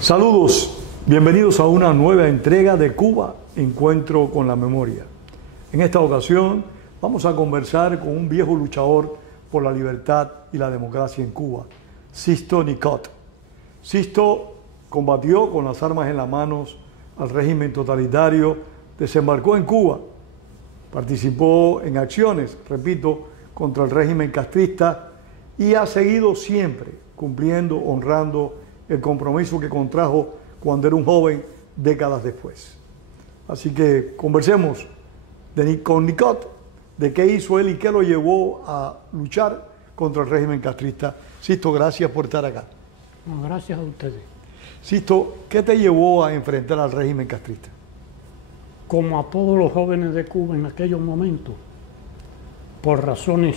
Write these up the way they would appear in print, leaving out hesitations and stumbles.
Saludos, bienvenidos a una nueva entrega de Cuba, Encuentro con la Memoria. En esta ocasión vamos a conversar con un viejo luchador por la libertad y la democracia en Cuba, Sisto Nicot. Sisto combatió con las armas en las manos al régimen totalitario, desembarcó en Cuba, participó en acciones, repito, contra el régimen castrista y ha seguido siempre cumpliendo, honrando el compromiso que contrajo cuando era un joven décadas después. Así que conversemos con Nicot de qué hizo él y qué lo llevó a luchar contra el régimen castrista. Sisto, gracias por estar acá. No, gracias a ustedes. Sisto, ¿qué te llevó a enfrentar al régimen castrista? Como a todos los jóvenes de Cuba en aquellos momentos, por razones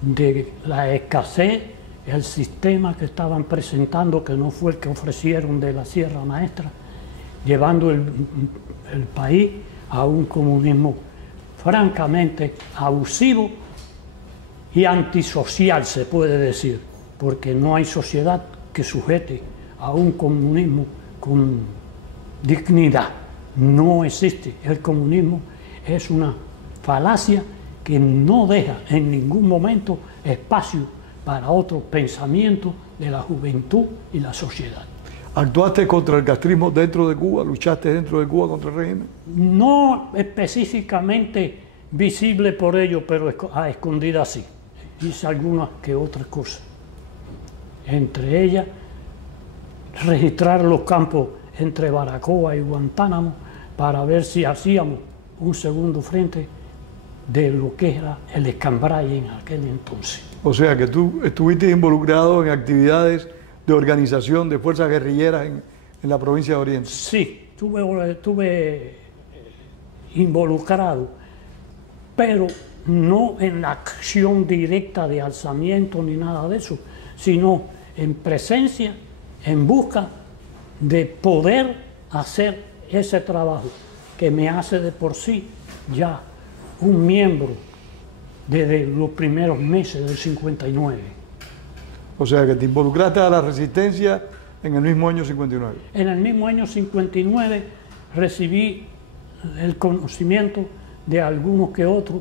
de la escasez, el sistema que estaban presentando, que no fue el que ofrecieron de la Sierra Maestra, llevando el país a un comunismo francamente abusivo y antisocial, se puede decir, porque no hay sociedad que sujete a un comunismo con dignidad. No existe. El comunismo es una falacia que no deja en ningún momento espacio para otros pensamientos de la juventud y la sociedad. ¿Actuaste contra el castrismo dentro de Cuba? ¿Luchaste dentro de Cuba contra el régimen? No específicamente visible por ello, pero a escondidas sí. Hice algunas que otras cosas. Entre ellas, registrar los campos entre Baracoa y Guantánamo para ver si hacíamos un segundo frente de lo que era el Escambray en aquel entonces. O sea que tú estuviste involucrado en actividades de organización de fuerzas guerrilleras en la provincia de Oriente. Sí, estuve involucrado, pero no en la acción directa de alzamiento ni nada de eso, sino en presencia, en busca de poder hacer ese trabajo que me hace de por sí ya un miembro desde los primeros meses del 59. O sea que te involucraste a la resistencia en el mismo año 59. En el mismo año 59 recibí el conocimiento de algunos que otros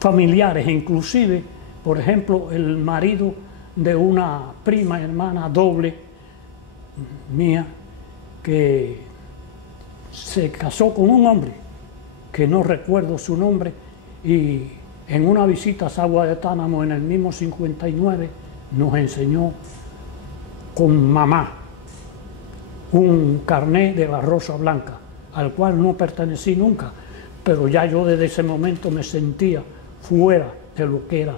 familiares, inclusive, por ejemplo, el marido de una prima hermana doble mía que se casó con un hombre que no recuerdo su nombre, y en una visita a Sagua de Tánamo en el mismo 59 nos enseñó con mamá un carné de la Rosa Blanca, al cual no pertenecí nunca, pero ya yo desde ese momento me sentía fuera de lo que era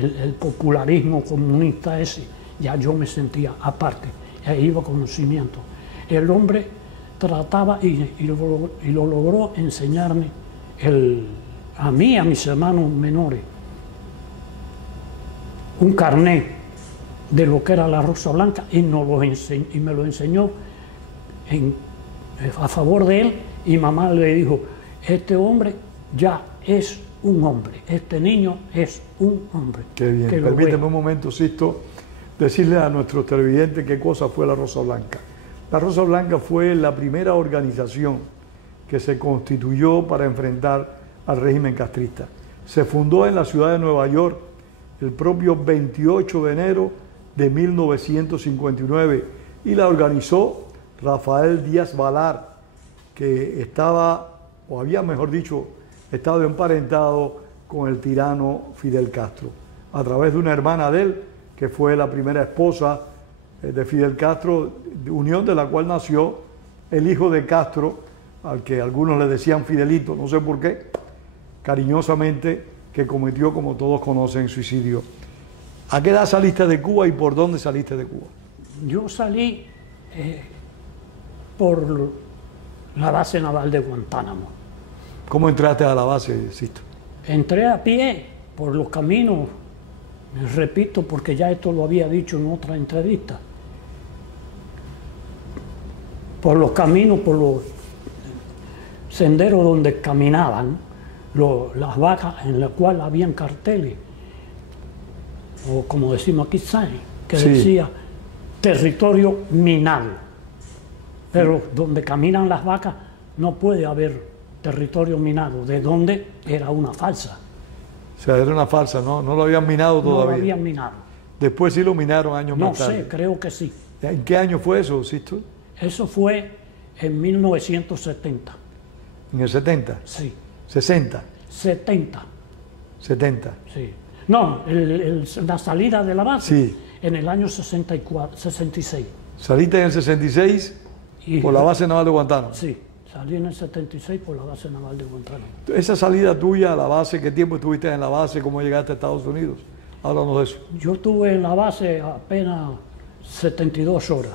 el popularismo comunista ese, ya yo me sentía aparte, ya iba conocimiento. El hombre trataba y lo logró enseñarme a mí y a mis hermanos menores un carné de lo que era la Rosa Blanca y me lo enseñó a favor de él, y mamá le dijo: este hombre ya es un hombre, este niño es un hombre. Qué bien. Permíteme un momento, Sisto, decirle a nuestros televidentes qué cosa fue la Rosa Blanca. La Rosa Blanca fue la primera organización que se constituyó para enfrentar al régimen castrista. Se fundó en la ciudad de Nueva York el propio 28 de enero de 1959 y la organizó Rafael Díaz Balar, que estaba, o había mejor dicho, estado emparentado con el tirano Fidel Castro, a través de una hermana de él, que fue la primera esposa de Fidel Castro, unión de la cual nació el hijo de Castro, al que algunos le decían Fidelito, no sé por qué, cariñosamente, que cometió, como todos conocen, suicidio. ¿A qué edad saliste de Cuba y por dónde saliste de Cuba? Yo salí por la base naval de Guantánamo. ¿Cómo entraste a la base, Sisto? Entré a pie por los caminos, repito, porque ya esto lo había dicho en otra entrevista, por los caminos, por los senderos donde caminaban las vacas, en las cuales habían carteles, o como decimos aquí, sign, que Sí. decía territorio minado. Pero donde caminan las vacas no puede haber territorio minado, de donde era una falsa. O sea, era una falsa, ¿no? No lo habían minado No lo todavía. habían minado. Después sí lo minaron años No más tarde. sé, creo que sí. ¿En qué año fue eso, Sisto? Eso fue en 1970. ¿En el 70? Sí, 60, 70. 70. Sí. No, la salida de la base Sí. en el año 64, 66. Saliste en el 66 Y- por la base naval de Guantánamo. Sí, salí en el 76 por la base naval de Guantánamo. Esa salida tuya a la base, ¿qué tiempo estuviste en la base? ¿Cómo llegaste a Estados Unidos? Háblanos de eso. Yo estuve en la base apenas 72 horas.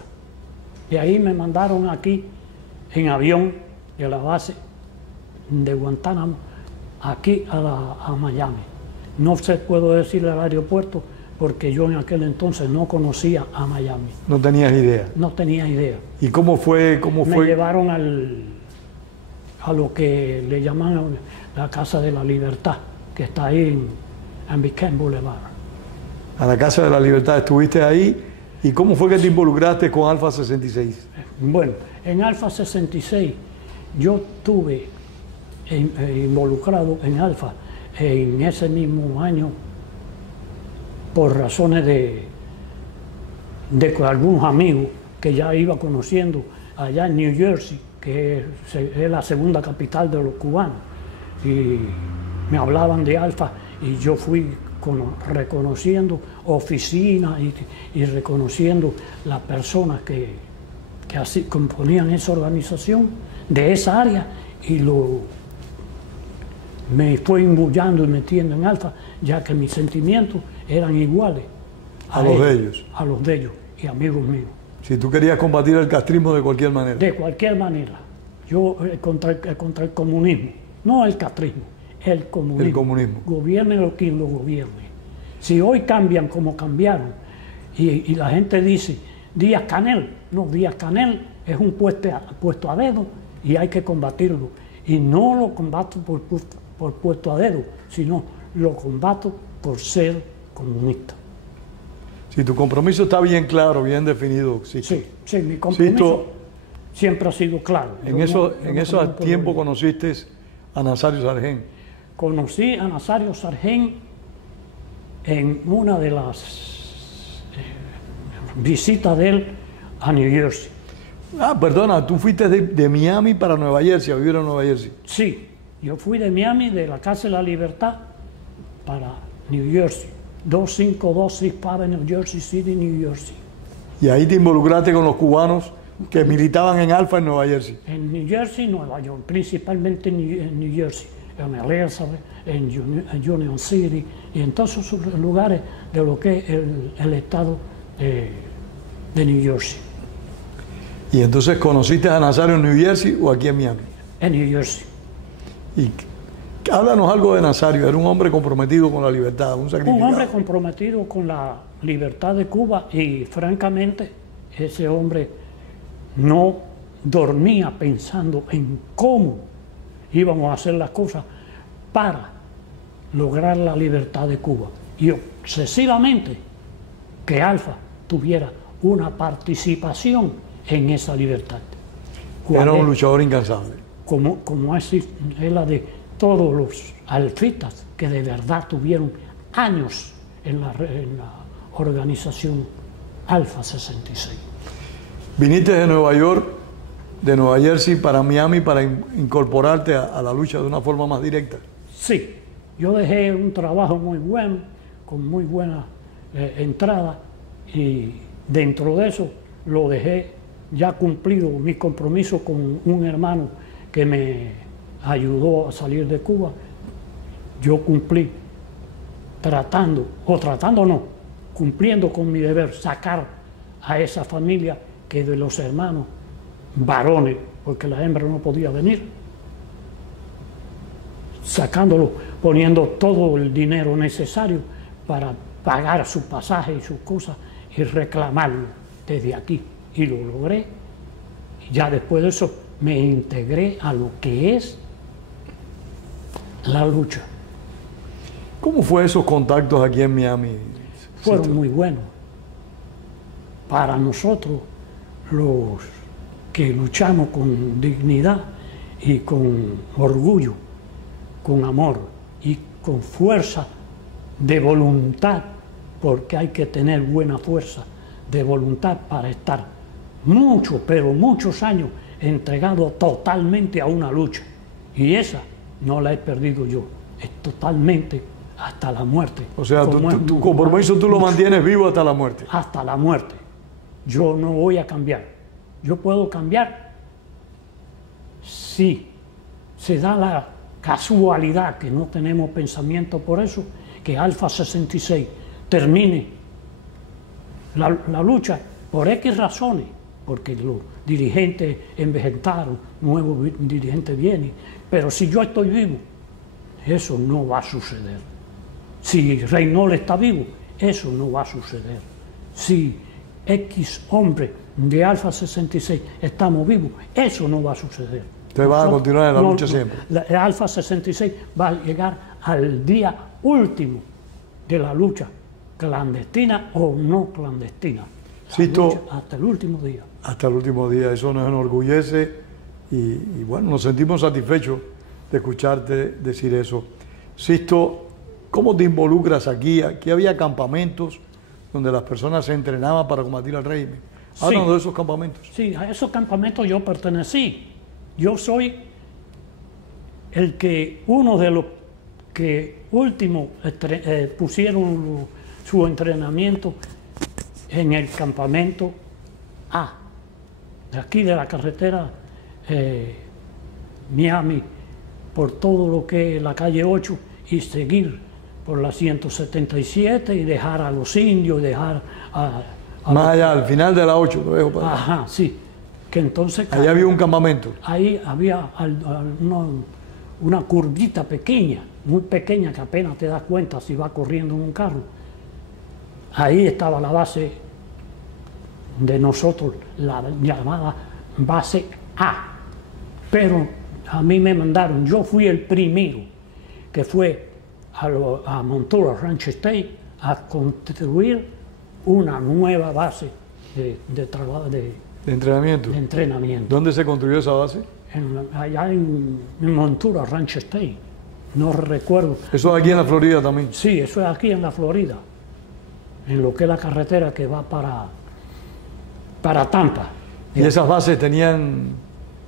De ahí me mandaron aquí en avión de la base de Guantánamo aquí a Miami. No se puedo decir el aeropuerto porque yo en aquel entonces no conocía a Miami. No tenías idea. No tenía idea. ¿Y cómo fue? Me llevaron a lo que le llaman la Casa de la Libertad, que está ahí en Biscayne Boulevard. A la Casa de la Libertad, estuviste ahí. ¿Y cómo fue que te involucraste con Alfa 66? Bueno, en Alfa 66 yo estuve involucrado en Alfa en ese mismo año por razones de algunos amigos que ya iba conociendo allá en New Jersey, que es la segunda capital de los cubanos, y me hablaban de Alfa y yo fui reconociendo oficinas y reconociendo las personas que así componían esa organización de esa área, y me fue imbullando y metiendo en Alfa, ya que mis sentimientos eran iguales A los de ellos. a los de ellos y amigos míos. Si tú querías combatir el castrismo de cualquier manera. De cualquier manera, yo contra el comunismo, no el castrismo, el comunismo. El comunismo. Gobierne lo quien lo gobierne. Si hoy cambian como cambiaron y la gente dice Díaz Canel, no, Díaz Canel es un puesto a dedo y hay que combatirlo. Y no lo combato por puesto a dedo, sino lo combato por ser comunista. Si tu compromiso está bien claro, bien definido, Sisto. Sí, mi compromiso Sisto, siempre ha sido claro. en Yo esos no tiempos puedo- conociste a Nazario Sargent. Conocí a Nazario Sargent en una de las visitas de él a New Jersey. Ah, perdona, tú fuiste de Miami para Nueva Jersey, a vivir en Nueva Jersey. Sí, yo fui de Miami, de la Casa de la Libertad, para New Jersey. 2526 Avenue, Jersey City, New Jersey. Y ahí te involucraste con los cubanos que militaban en Alfa en Nueva Jersey. En New Jersey, Nueva York, principalmente en New Jersey, en Elizabeth, en Union City y en todos esos lugares de lo que es el estado de New Jersey. Y entonces conociste a Nazario en New Jersey o aquí en Miami. En New Jersey. Y háblanos algo de Nazario. Era un hombre comprometido con la libertad, un sacrificado. Un hombre comprometido con la libertad de Cuba y francamente ese hombre no dormía pensando en cómo íbamos a hacer las cosas para lograr la libertad de Cuba y obsesivamente que Alfa tuviera una participación en esa libertad. Era un luchador incansable. Como es la de todos los alfitas que de verdad tuvieron años en la organización Alfa 66. Viniste de Nueva York, de Nueva Jersey para Miami para incorporarte a la lucha de una forma más directa. Sí, yo dejé un trabajo muy bueno, con muy buena entrada, y dentro de eso lo dejé ya cumplido mi compromiso con un hermano que me ayudó a salir de Cuba. Yo cumplí cumpliendo con mi deber, sacar a esa familia que de los hermanos varones, porque la hembra no podía venir, sacándolo, poniendo todo el dinero necesario para pagar su pasaje y sus cosas y reclamarlo desde aquí. Y lo logré. Y ya después de eso me integré a lo que es la lucha. ¿Cómo fue esos contactos aquí en Miami? Fueron muy buenos. Para nosotros, los que luchamos con dignidad y con orgullo, con amor y con fuerza de voluntad, porque hay que tener buena fuerza de voluntad para estar muchos, pero muchos años entregado totalmente a una lucha. Y esa no la he perdido yo, es totalmente hasta la muerte. O sea, tu compromiso tú lo mantienes vivo hasta la muerte. Hasta la muerte. Yo no voy a cambiar. Yo puedo cambiar si se da la casualidad que no tenemos pensamiento por eso, que Alfa 66 termine la lucha por X razones, porque los dirigentes envejentaron, nuevos dirigentes vienen, pero si yo estoy vivo, eso no va a suceder. Si Reynol está vivo, eso no va a suceder. Si X hombre de Alfa 66 estamos vivos, eso no va a suceder. Ustedes van a continuar en la lucha siempre. La Alfa 66 va a llegar al día último de la lucha, clandestina o no clandestina. Sisto, hasta el último día. Hasta el último día, eso nos enorgullece y bueno, nos sentimos satisfechos de escucharte decir eso. Sisto, ¿cómo te involucras aquí? Aquí había campamentos donde las personas se entrenaban para combatir al régimen. Háblanos de esos campamentos. Sí, a esos campamentos yo pertenecí. Yo soy uno de los que último pusieron su entrenamiento en el campamento A, de aquí de la carretera Miami, por todo lo que es la calle 8 y seguir por la 177 y dejar a los indios, dejar más allá, al final de la 8, lo dejo para allá. Ajá, sí. Que entonces, allá había un campamento. Ahí había una curvita pequeña, muy pequeña, que apenas te das cuenta si va corriendo en un carro. Ahí estaba la base de nosotros, la llamada base A. Pero a mí me mandaron, yo fui el primero que fue a Montura Ranch State a construir una nueva base de trabajo, de entrenamiento. ¿Dónde se construyó esa base? Allá en Montura Ranch State, no recuerdo. ¿Eso es aquí en la Florida también? Sí, eso es aquí en la Florida, en lo que es la carretera que va para Tampa. ¿Y esas bases tenían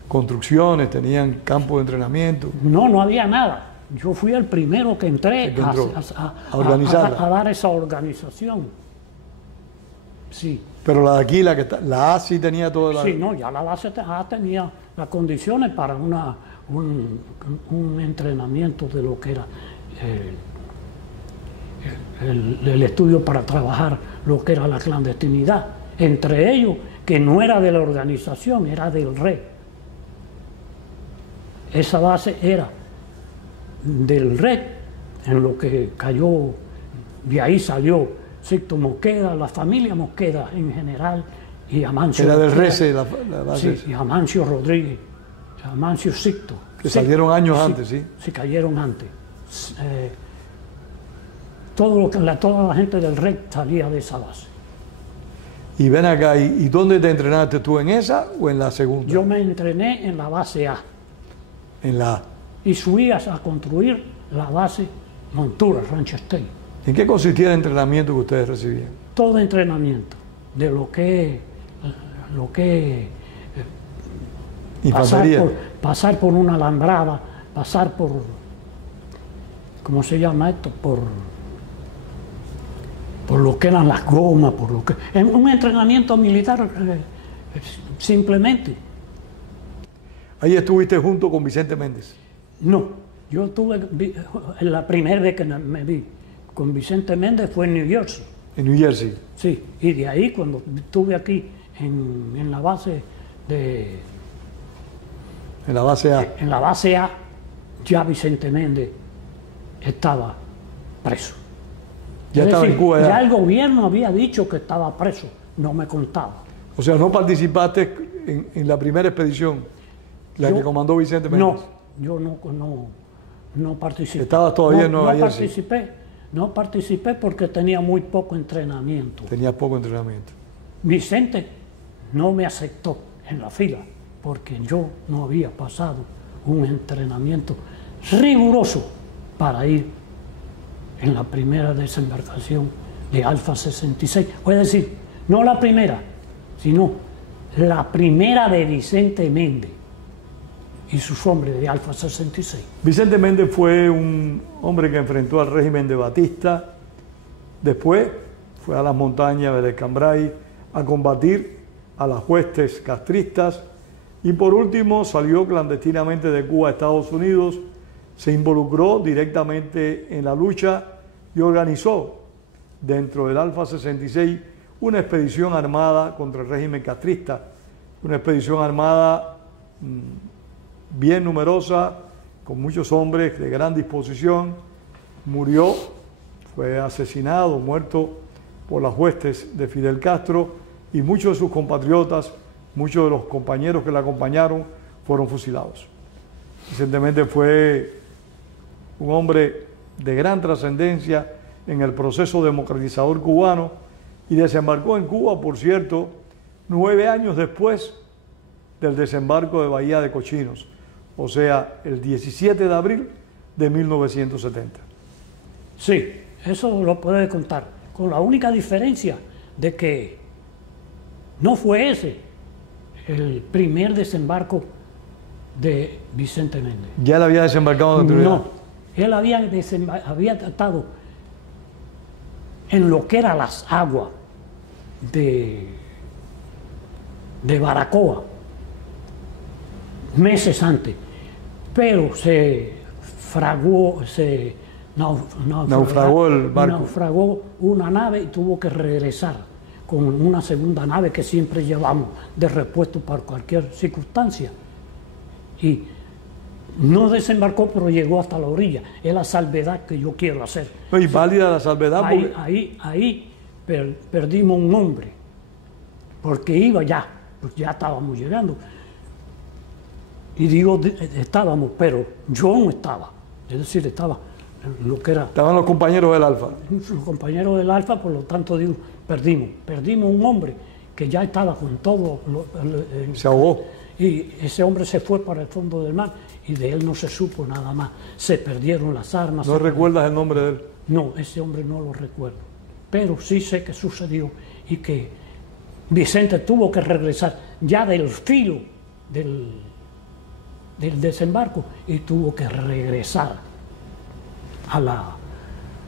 construcciones, tenían campos de entrenamiento? No había nada. Yo fui el primero que entré a dar esa organización. Sí. Pero la de aquí, la A sí tenía toda la... Sí, no, ya la base A tenía las condiciones para un entrenamiento de lo que era el estudio para trabajar lo que era la clandestinidad. Entre ellos, que no era de la organización, era del REC. Esa base era del REC, en lo que cayó, de ahí salió Sixto Mosqueda, la familia Mosqueda en general, y Amancio. Era del RECE la base. Sí, y Amancio Rodríguez, Amancio Sixto. Que salieron años antes, ¿sí? Sí, cayeron antes. Toda la gente del REC salía de esa base. Y ven acá, ¿y dónde te entrenaste tú, en esa o en la segunda? Yo me entrené en la base A. En la A. Y subías a construir la base Montura Ranch State. ¿En qué consistía el entrenamiento que ustedes recibían? Todo entrenamiento. de lo que Infantería. pasar por una alambrada, pasar por, ¿cómo se llama esto? Por lo que eran las gomas, por lo que... En un entrenamiento militar, simplemente. Ahí estuviste junto con Vicente Méndez. No, yo estuve, la primera vez que me vi con Vicente Méndez fue en New Jersey. En New Jersey. Sí, y de ahí cuando estuve aquí en la base de... En la base A. En la base A, ya Vicente Méndez estaba preso. Ya Es estaba decir, en Cuba. ya el gobierno había dicho que estaba preso, no me contaba. O sea, no participaste en la primera expedición, la que comandó Vicente Méndez. No, yo no participé. ¿Estabas todavía en Nueva Jersey? No participé porque tenía muy poco entrenamiento. Tenías poco entrenamiento. Vicente no me aceptó en la fila porque yo no había pasado un entrenamiento riguroso para ir en la primera desembarcación de Alfa 66. Es decir, no la primera, sino la primera de Vicente Méndez y sus hombres de Alfa 66. Vicente Méndez fue un hombre que enfrentó al régimen de Batista. Después fue a las montañas del Cambrai a combatir a las huestes castristas y por último salió clandestinamente de Cuba a Estados Unidos, se involucró directamente en la lucha y organizó dentro del Alfa 66 una expedición armada contra el régimen castrista, una expedición armada bien numerosa, con muchos hombres de gran disposición. Murió, fue asesinado, muerto por las huestes de Fidel Castro y muchos de sus compatriotas, muchos de los compañeros que le acompañaron fueron fusilados. Vicente Méndez fue un hombre de gran trascendencia en el proceso democratizador cubano y desembarcó en Cuba, por cierto, 9 años después del desembarco de Bahía de Cochinos, o sea, el 17 de abril de 1970. Sí, eso lo puede contar, con la única diferencia de que no fue ese el primer desembarco de Vicente Méndez. ¿Ya él había desembarcado en anterioridad? No, él había estado en lo que eran las aguas de Baracoa meses antes, pero se naufragó el barco. Naufragó una nave y tuvo que regresar con una segunda nave que siempre llevamos de repuesto para cualquier circunstancia. Y no desembarcó, pero llegó hasta la orilla. Es la salvedad que yo quiero hacer. Y válida la salvedad. Ahí perdimos un hombre, porque iba ya, pues ya estábamos llegando. Y digo, estábamos, pero yo no estaba. Es decir, estaba lo que era... Estaban los compañeros del Alfa. Los compañeros del Alfa, por lo tanto digo, perdimos un hombre que ya estaba con todo. Se ahogó. Y ese hombre se fue para el fondo del mar y de él no se supo nada más. Se perdieron las armas. ¿No recuerdas el nombre de él? No, ese hombre no lo recuerdo. Pero sí sé que sucedió y que Vicente tuvo que regresar ya del filo del desembarco y tuvo que regresar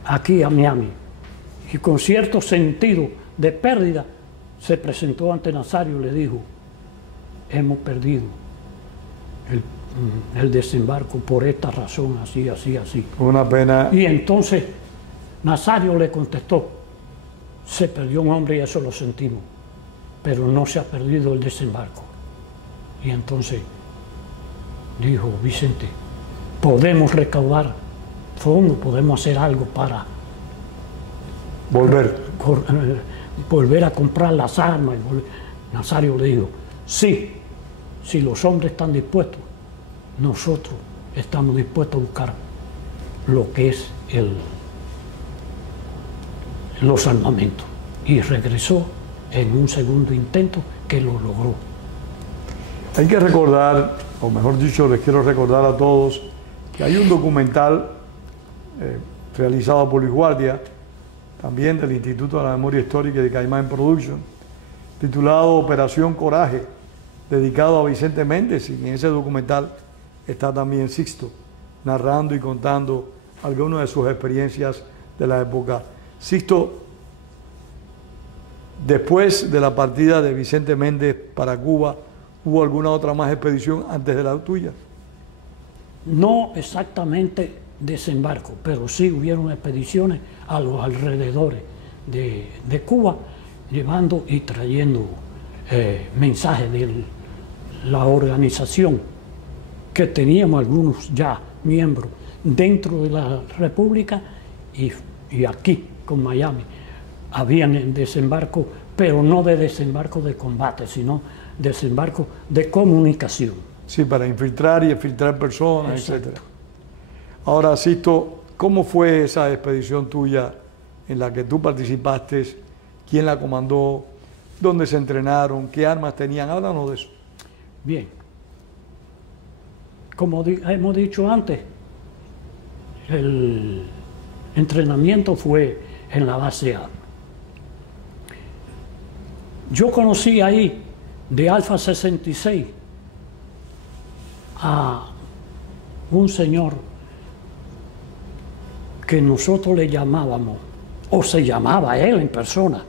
aquí a Miami. Y con cierto sentido de pérdida se presentó ante Nazario y le dijo: hemos perdido el desembarco por esta razón, así, así, así. Una pena. Y entonces Nazario le contestó: se perdió un hombre y eso lo sentimos, pero no se ha perdido el desembarco. Y entonces dijo Vicente: podemos recaudar fondos, podemos hacer algo para volver a comprar las armas. Nazario le dijo: sí, si los hombres están dispuestos, nosotros estamos dispuestos a buscar lo que es los armamentos. Y regresó en un segundo intento que lo logró. Hay que recordar, o mejor dicho, les quiero recordar a todos que hay un documental realizado por Luis Guardia, también del Instituto de la Memoria Histórica y de Caimán Production, titulado Operación Coraje, dedicado a Vicente Méndez, y en ese documental está también Sixto, narrando y contando algunas de sus experiencias de la época. Sixto, después de la partida de Vicente Méndez para Cuba, ¿hubo alguna otra más expedición antes de la tuya? No exactamente desembarco, pero sí hubieron expediciones a los alrededores de Cuba, llevando y trayendo mensajes de la organización, que teníamos algunos ya miembros dentro de la República y aquí con Miami. Habían desembarco, pero no de desembarco de combate, sino desembarco de comunicación. Sí, para infiltrar y exfiltrar personas, Exacto. etc. Ahora, Sixto, ¿cómo fue esa expedición tuya en la que tú participaste? ¿Quién la comandó? ¿Dónde se entrenaron? ¿Qué armas tenían? Háblanos de eso. Bien. Como hemos dicho antes, el entrenamiento fue en la base A. Yo conocí ahí de Alfa 66 a un señor que nosotros le llamábamos, o se llamaba él en persona,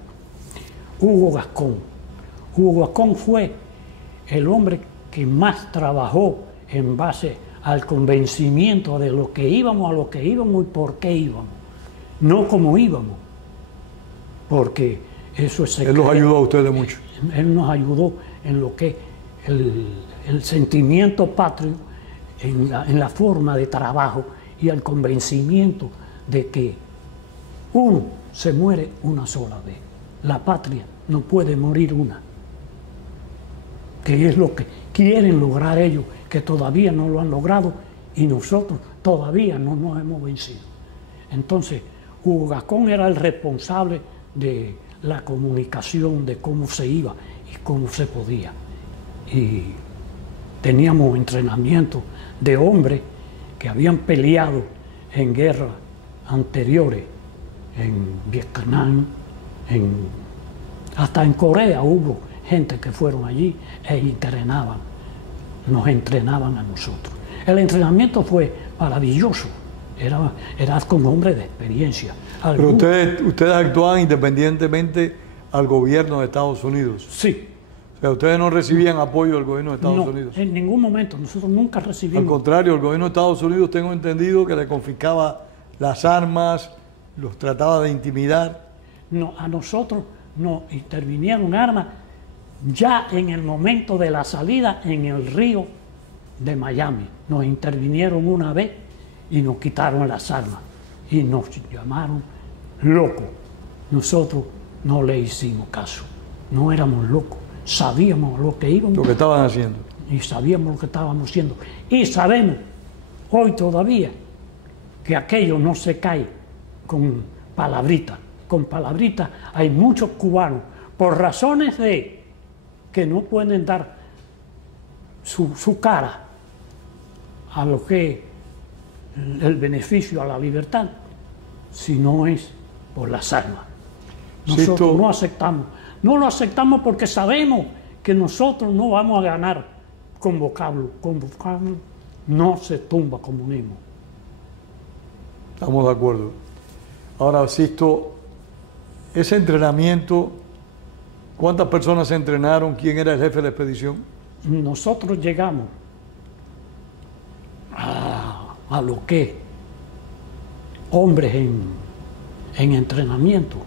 Hugo Gascón. Hugo Gascón fue el hombre que más trabajó en base al convencimiento de lo que íbamos, a lo que íbamos y por qué íbamos, no cómo íbamos, porque eso es Él los ayudó a ustedes mucho. Él nos ayudó en lo que el sentimiento patrio, en la forma de trabajo y el convencimiento de que uno se muere una sola vez. La patria no puede morir una, que es lo que quieren lograr ellos, que todavía no lo han logrado y nosotros todavía no nos hemos vencido. Entonces, Hugo Gascón era el responsable de la comunicación, de cómo se iba y cómo se podía. Y teníamos entrenamiento de hombres que habían peleado en guerras anteriores, en Vietnam, hasta en Corea hubo gente que fueron allí e nos entrenaban a nosotros. El entrenamiento fue maravilloso, era como hombre de experiencia. Pero ustedes actuaban independientemente al gobierno de Estados Unidos. Sí. O sea, ustedes no recibían apoyo del gobierno de Estados Unidos. En ningún momento, nosotros nunca recibimos. Al contrario, el gobierno de Estados Unidos, tengo entendido que le confiscaba las armas, los trataba de intimidar. No, a nosotros nos intervinieron armas ya en el momento de la salida en el río de Miami. Nos intervinieron una vez y nos quitaron las armas y nos llamaron locos. Nosotros no le hicimos caso, no éramos locos, sabíamos lo que íbamos. Lo que estaban haciendo. Y sabíamos lo que estábamos haciendo. Y sabemos hoy todavía que aquello no se cae con palabritas. Con palabritas hay muchos cubanos, por razones de que no pueden dar su cara a lo que el beneficio a la libertad, si no es por las armas. Nosotros no aceptamos. No lo aceptamos porque sabemos que nosotros no vamos a ganar con vocablo. Con vocablo no se tumba comunismo. Estamos de acuerdo. Ahora, Sixto, ese entrenamiento, ¿cuántas personas se entrenaron? ¿Quién era el jefe de la expedición? Nosotros llegamos a lo que hombres en entrenamiento,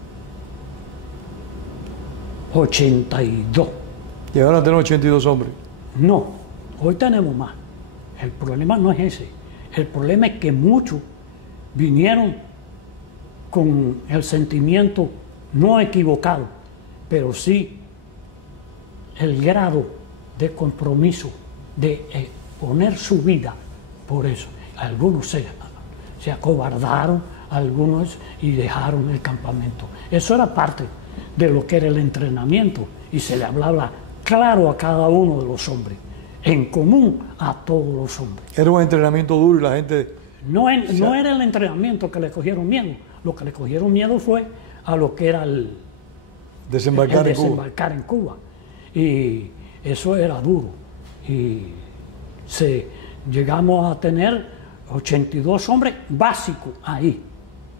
82. Llegaron a tener 82 hombres. No, hoy tenemos más. El problema no es ese. El problema es que muchos vinieron con el sentimiento no equivocado, pero sí el grado de compromiso de poner su vida por eso. Algunos se acobardaron, algunos y dejaron el campamento. Eso era parte de lo que era el entrenamiento y se le hablaba claro a cada uno de los hombres, en común a todos los hombres. Era un entrenamiento duro y la gente... No era el entrenamiento que le cogieron miedo, lo que le cogieron miedo fue a lo que era Desembarcar en Cuba. desembarcar en Cuba. Y eso era duro. Y llegamos a tener 82 hombres básicos ahí.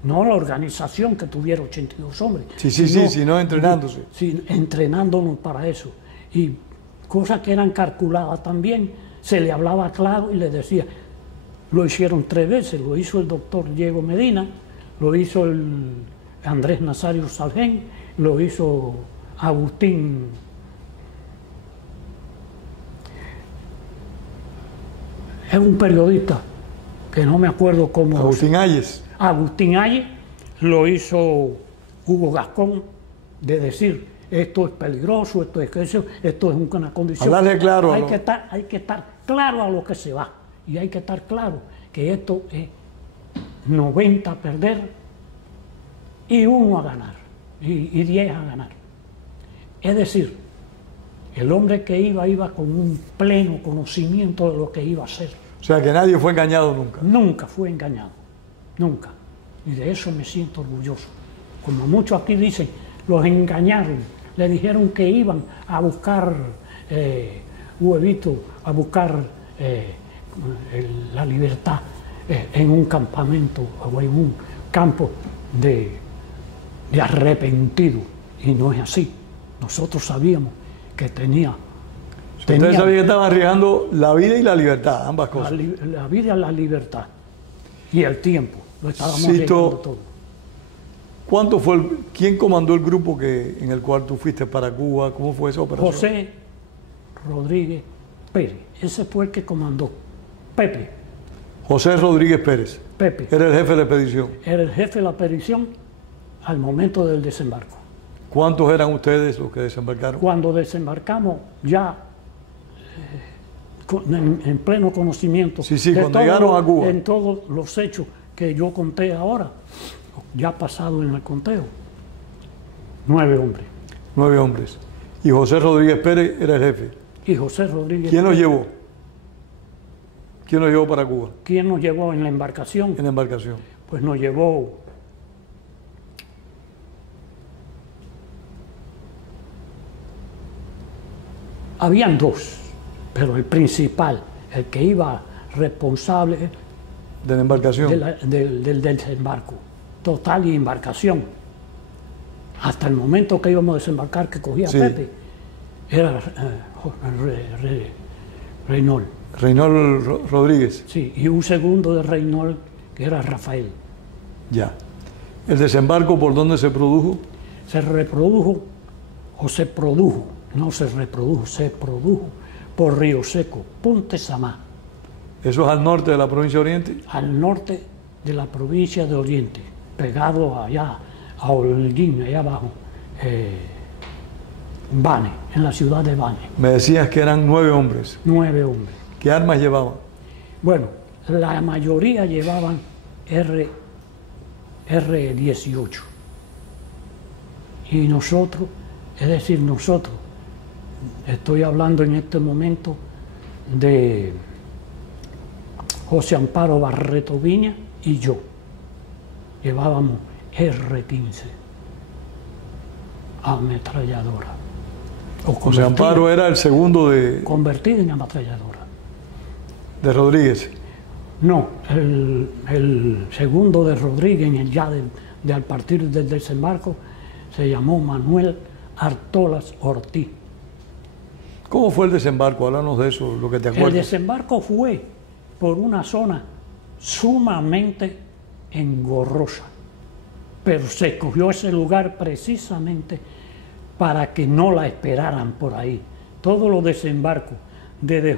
No la organización que tuviera 82 hombres. Sí, sino entrenándose. Sí, entrenándonos para eso. Y cosas que eran calculadas también, se le hablaba claro y le decía. Lo hicieron 3 veces, lo hizo el doctor Diego Medina, lo hizo el Andrés Nazario Salgen, lo hizo Agustín es un periodista que no me acuerdo cómo. Agustín Ayes. Agustín Ayes, lo hizo Hugo Gascón, de decir esto es peligroso, esto es eso, esto es una condición. Hablarle claro. Hay que estar claro a lo que se va. Y hay que estar claro que esto es 90 a perder y 1 a ganar, y 10 a ganar. Es decir, el hombre que iba con un pleno conocimiento de lo que iba a hacer. O sea, que nadie fue engañado nunca. Nunca fue engañado, nunca. Y de eso me siento orgulloso. Como muchos aquí dicen, los engañaron, le dijeron que iban a buscar huevitos, a buscar la libertad en un campamento o en un campo de arrepentido, y no es así. Nosotros sabíamos que tenía Ustedes sabían que estaban arriesgando la vida y la libertad, ambas cosas. La vida, la libertad y el tiempo, lo estábamos arriesgando todo. ¿Quién comandó el grupo en el cual tú fuiste para Cuba? ¿Cómo fue esa operación? José Rodríguez Pérez, ese fue el que comandó. Pepe. José Rodríguez Pérez. Pepe. Era el jefe de la expedición. Era el jefe de la expedición al momento del desembarco. ¿Cuántos eran ustedes los que desembarcaron? Cuando desembarcamos ya en pleno conocimiento cuando llegaron a Cuba. En todos los hechos que yo conté ahora, ya pasado en el conteo, 9 hombres. 9 hombres. Y José Rodríguez Pérez era el jefe. Y José Rodríguez ¿Quién los Pérez. llevó? ¿Quién los llevó para Cuba? ¿Quién nos llevó en la embarcación? En la embarcación. Pues nos llevó habían 2, pero el principal, el que iba responsable de la embarcación, del desembarco, total y embarcación. Hasta el momento que íbamos a desembarcar, que cogía Pepe, era Reynold. Reynold Rodríguez. Sí, y un segundo de Reynold, que era Rafael. Ya. ¿El desembarco por dónde se produjo? Se reprodujo, o se produjo, no se reprodujo, se produjo por Río Seco, Punta Samá. ¿Eso es al norte de la provincia de Oriente? Al norte de la provincia de Oriente, pegado allá a Holguín, allá abajo, Bane, en la ciudad de Bane. Me decías que eran 9 hombres. 9 hombres. ¿Qué armas llevaban? Bueno, la mayoría llevaban R-18. Y nosotros, es decir, nosotros, estoy hablando en este momento de José Amparo Barreto Viña y yo, llevábamos R-15, ametralladora. José Amparo era el segundo de... Convertido en ametralladora. ¿De Rodríguez? No, el segundo de Rodríguez, ya al partir del desembarco, se llamó Manuel Artolas Ortiz. ¿Cómo fue el desembarco? Háblanos de eso, lo que te acuerdas. El desembarco fue por una zona sumamente engorrosa, pero se escogió ese lugar precisamente para que no la esperaran por ahí. Todos los desembarcos, desde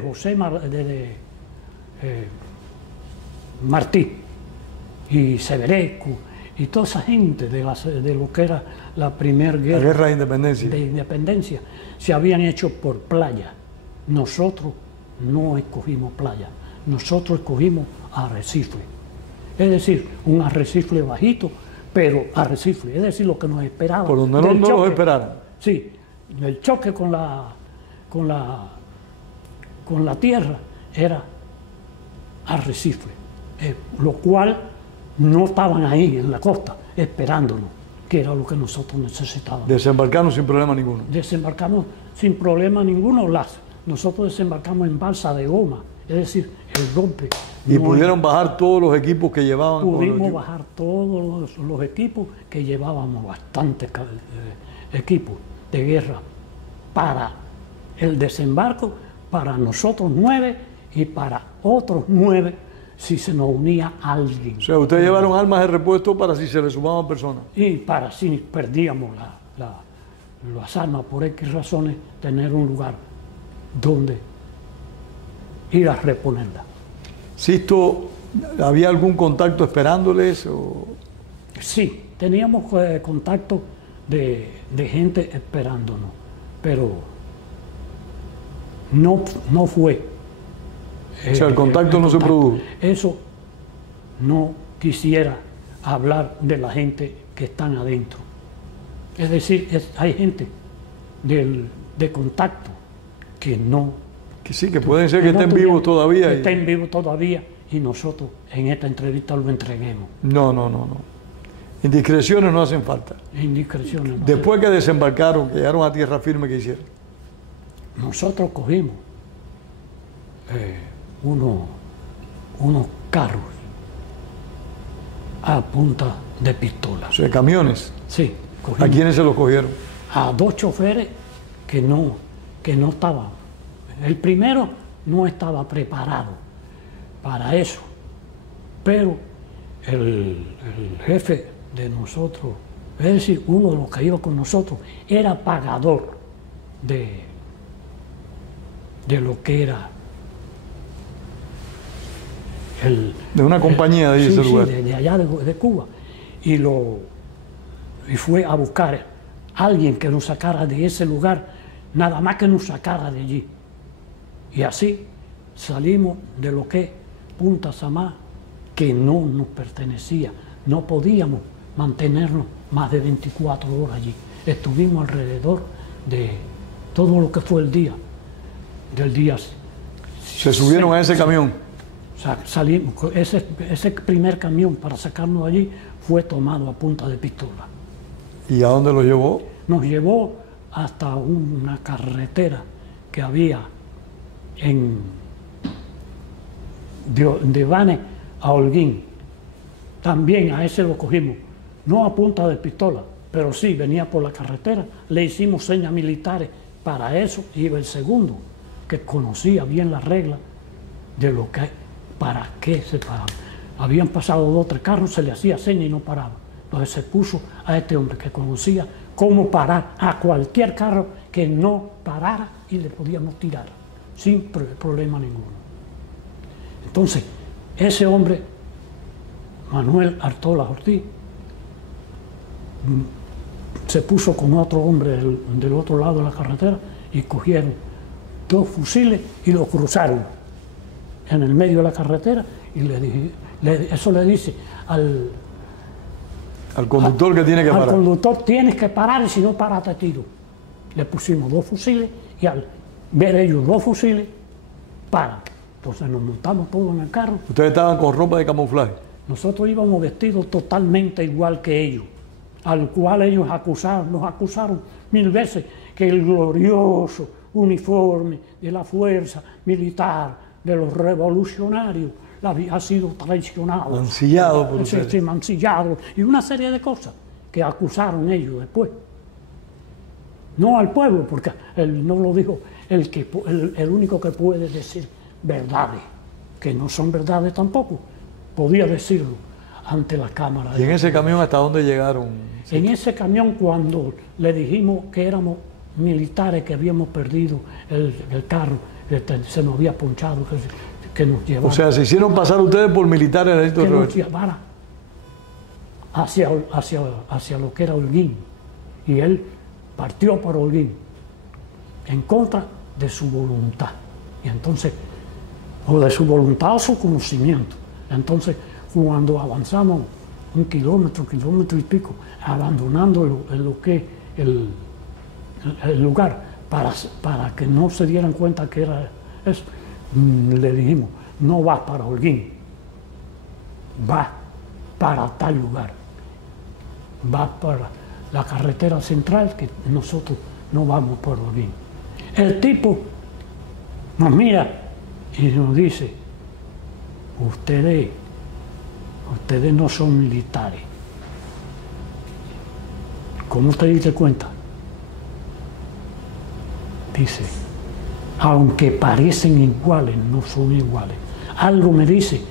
Martí y Severescu y toda esa gente de lo que era la primera guerra, la guerra de independencia, se habían hecho por playa. Nosotros no escogimos playa, nosotros escogimos arrecife. Es decir, un arrecife bajito, pero arrecife, es decir, lo que nos esperaba. Por donde no nos esperaran. Sí, el choque con la tierra era arrecife, lo cual no estaban ahí en la costa esperándonos. que era lo que nosotros necesitábamos. Desembarcaron sin problema ninguno. Desembarcamos sin problema ninguno. Nosotros desembarcamos en balsa de goma, es decir, el golpe. Y pudieron bajar todos los equipos que llevaban. Pudimos bajar todos los equipos que llevábamos, bastantes equipos de guerra para el desembarco, para nosotros 9 y para otros 9 si se nos unía alguien. O sea, ustedes llevaron armas de repuesto para si se le sumaban personas. Y para si perdíamos las armas por X razones, tener un lugar donde ir a reponerlas. Sisto, ¿había algún contacto esperándoles? Sí, teníamos contacto de gente esperándonos, pero no fue. O sea, el contacto no se produjo. Eso no quisiera hablar de la gente que están adentro. Es decir, hay gente de contacto que no... Que sí, que pueden ser que estén vivos todavía. Que estén vivos todavía y nosotros en esta entrevista lo entreguemos. No. Indiscreciones no hacen falta. Indiscreciones no. Después que desembarcaron, que llegaron a tierra firme, ¿qué hicieron? Nosotros cogimos unos carros a punta de pistola. O sea, camiones. Sí. ¿A quiénes se los cogieron? A 2 choferes que no estaban. El primero no estaba preparado para eso, pero el jefe de nosotros, es decir, uno de los que iba con nosotros, era pagador de lo que era de una compañía de ese lugar. Sí, de allá de Cuba. Y fue a buscar a alguien que nos sacara de ese lugar, nada más que nos sacara de allí. Y así salimos de lo que es Punta Samá, que no nos pertenecía. No podíamos mantenernos más de 24 horas allí. Estuvimos alrededor de todo lo que fue el día, del día. ¿Se subieron a ese camión? Salimos, ese primer camión para sacarnos de allí fue tomado a punta de pistola. ¿Y a dónde lo llevó? Nos llevó hasta una carretera que había de Banes a Holguín. También a ese lo cogimos, no a punta de pistola, pero sí venía por la carretera. Le hicimos señas militares para eso. Iba el segundo, que conocía bien las reglas de lo que para qué se paraba. Habían pasado 2 o 3 carros, se le hacía seña y no paraba. Entonces se puso a este hombre que conocía cómo parar a cualquier carro que no parara y le podíamos tirar sin problema ninguno. Entonces, ese hombre, Manuel Artola Ortiz, se puso con otro hombre del otro lado de la carretera y cogieron 2 fusiles y lo cruzaron en el medio de la carretera y eso le dice al conductor que tiene que parar. Al conductor tienes que parar y si no paras te tiro. Le pusimos 2 fusiles y al ver ellos 2 fusiles, paran. Entonces nos montamos todos en el carro. ¿Ustedes estaban con ropa de camuflaje? Nosotros íbamos vestidos totalmente igual que ellos, al cual ellos nos acusaron 1000 veces que el glorioso uniforme de la fuerza militar de los revolucionarios ha sido traicionado. Mancillado por ustedes. Sí, mancillado. Y una serie de cosas que acusaron ellos después. No al pueblo, porque él no lo dijo el único que puede decir verdades, que no son verdades tampoco, podía decirlo ante la Cámara. ¿Y en ese camión hasta dónde llegaron? En ese camión, cuando le dijimos que éramos militares, que habíamos perdido el carro, se nos había ponchado, que nos llevara. O sea, se hicieron pasar ustedes por militares del ejército. Que nos llevara hacia lo que era Holguín. Y él partió por Holguín en contra de su voluntad. Y entonces, o de su voluntad o su conocimiento. Entonces, cuando avanzamos 1 kilómetro y pico, abandonando lo que el lugar, para que no se dieran cuenta que era eso, le dijimos, no vas para Holguín, vas para tal lugar, vas la carretera central, que nosotros no vamos por Holguín. El tipo nos mira y nos dice, ustedes no son militares. ¿Cómo te diste cuenta? Dice, aunque parecen iguales, no son iguales. Algo me dice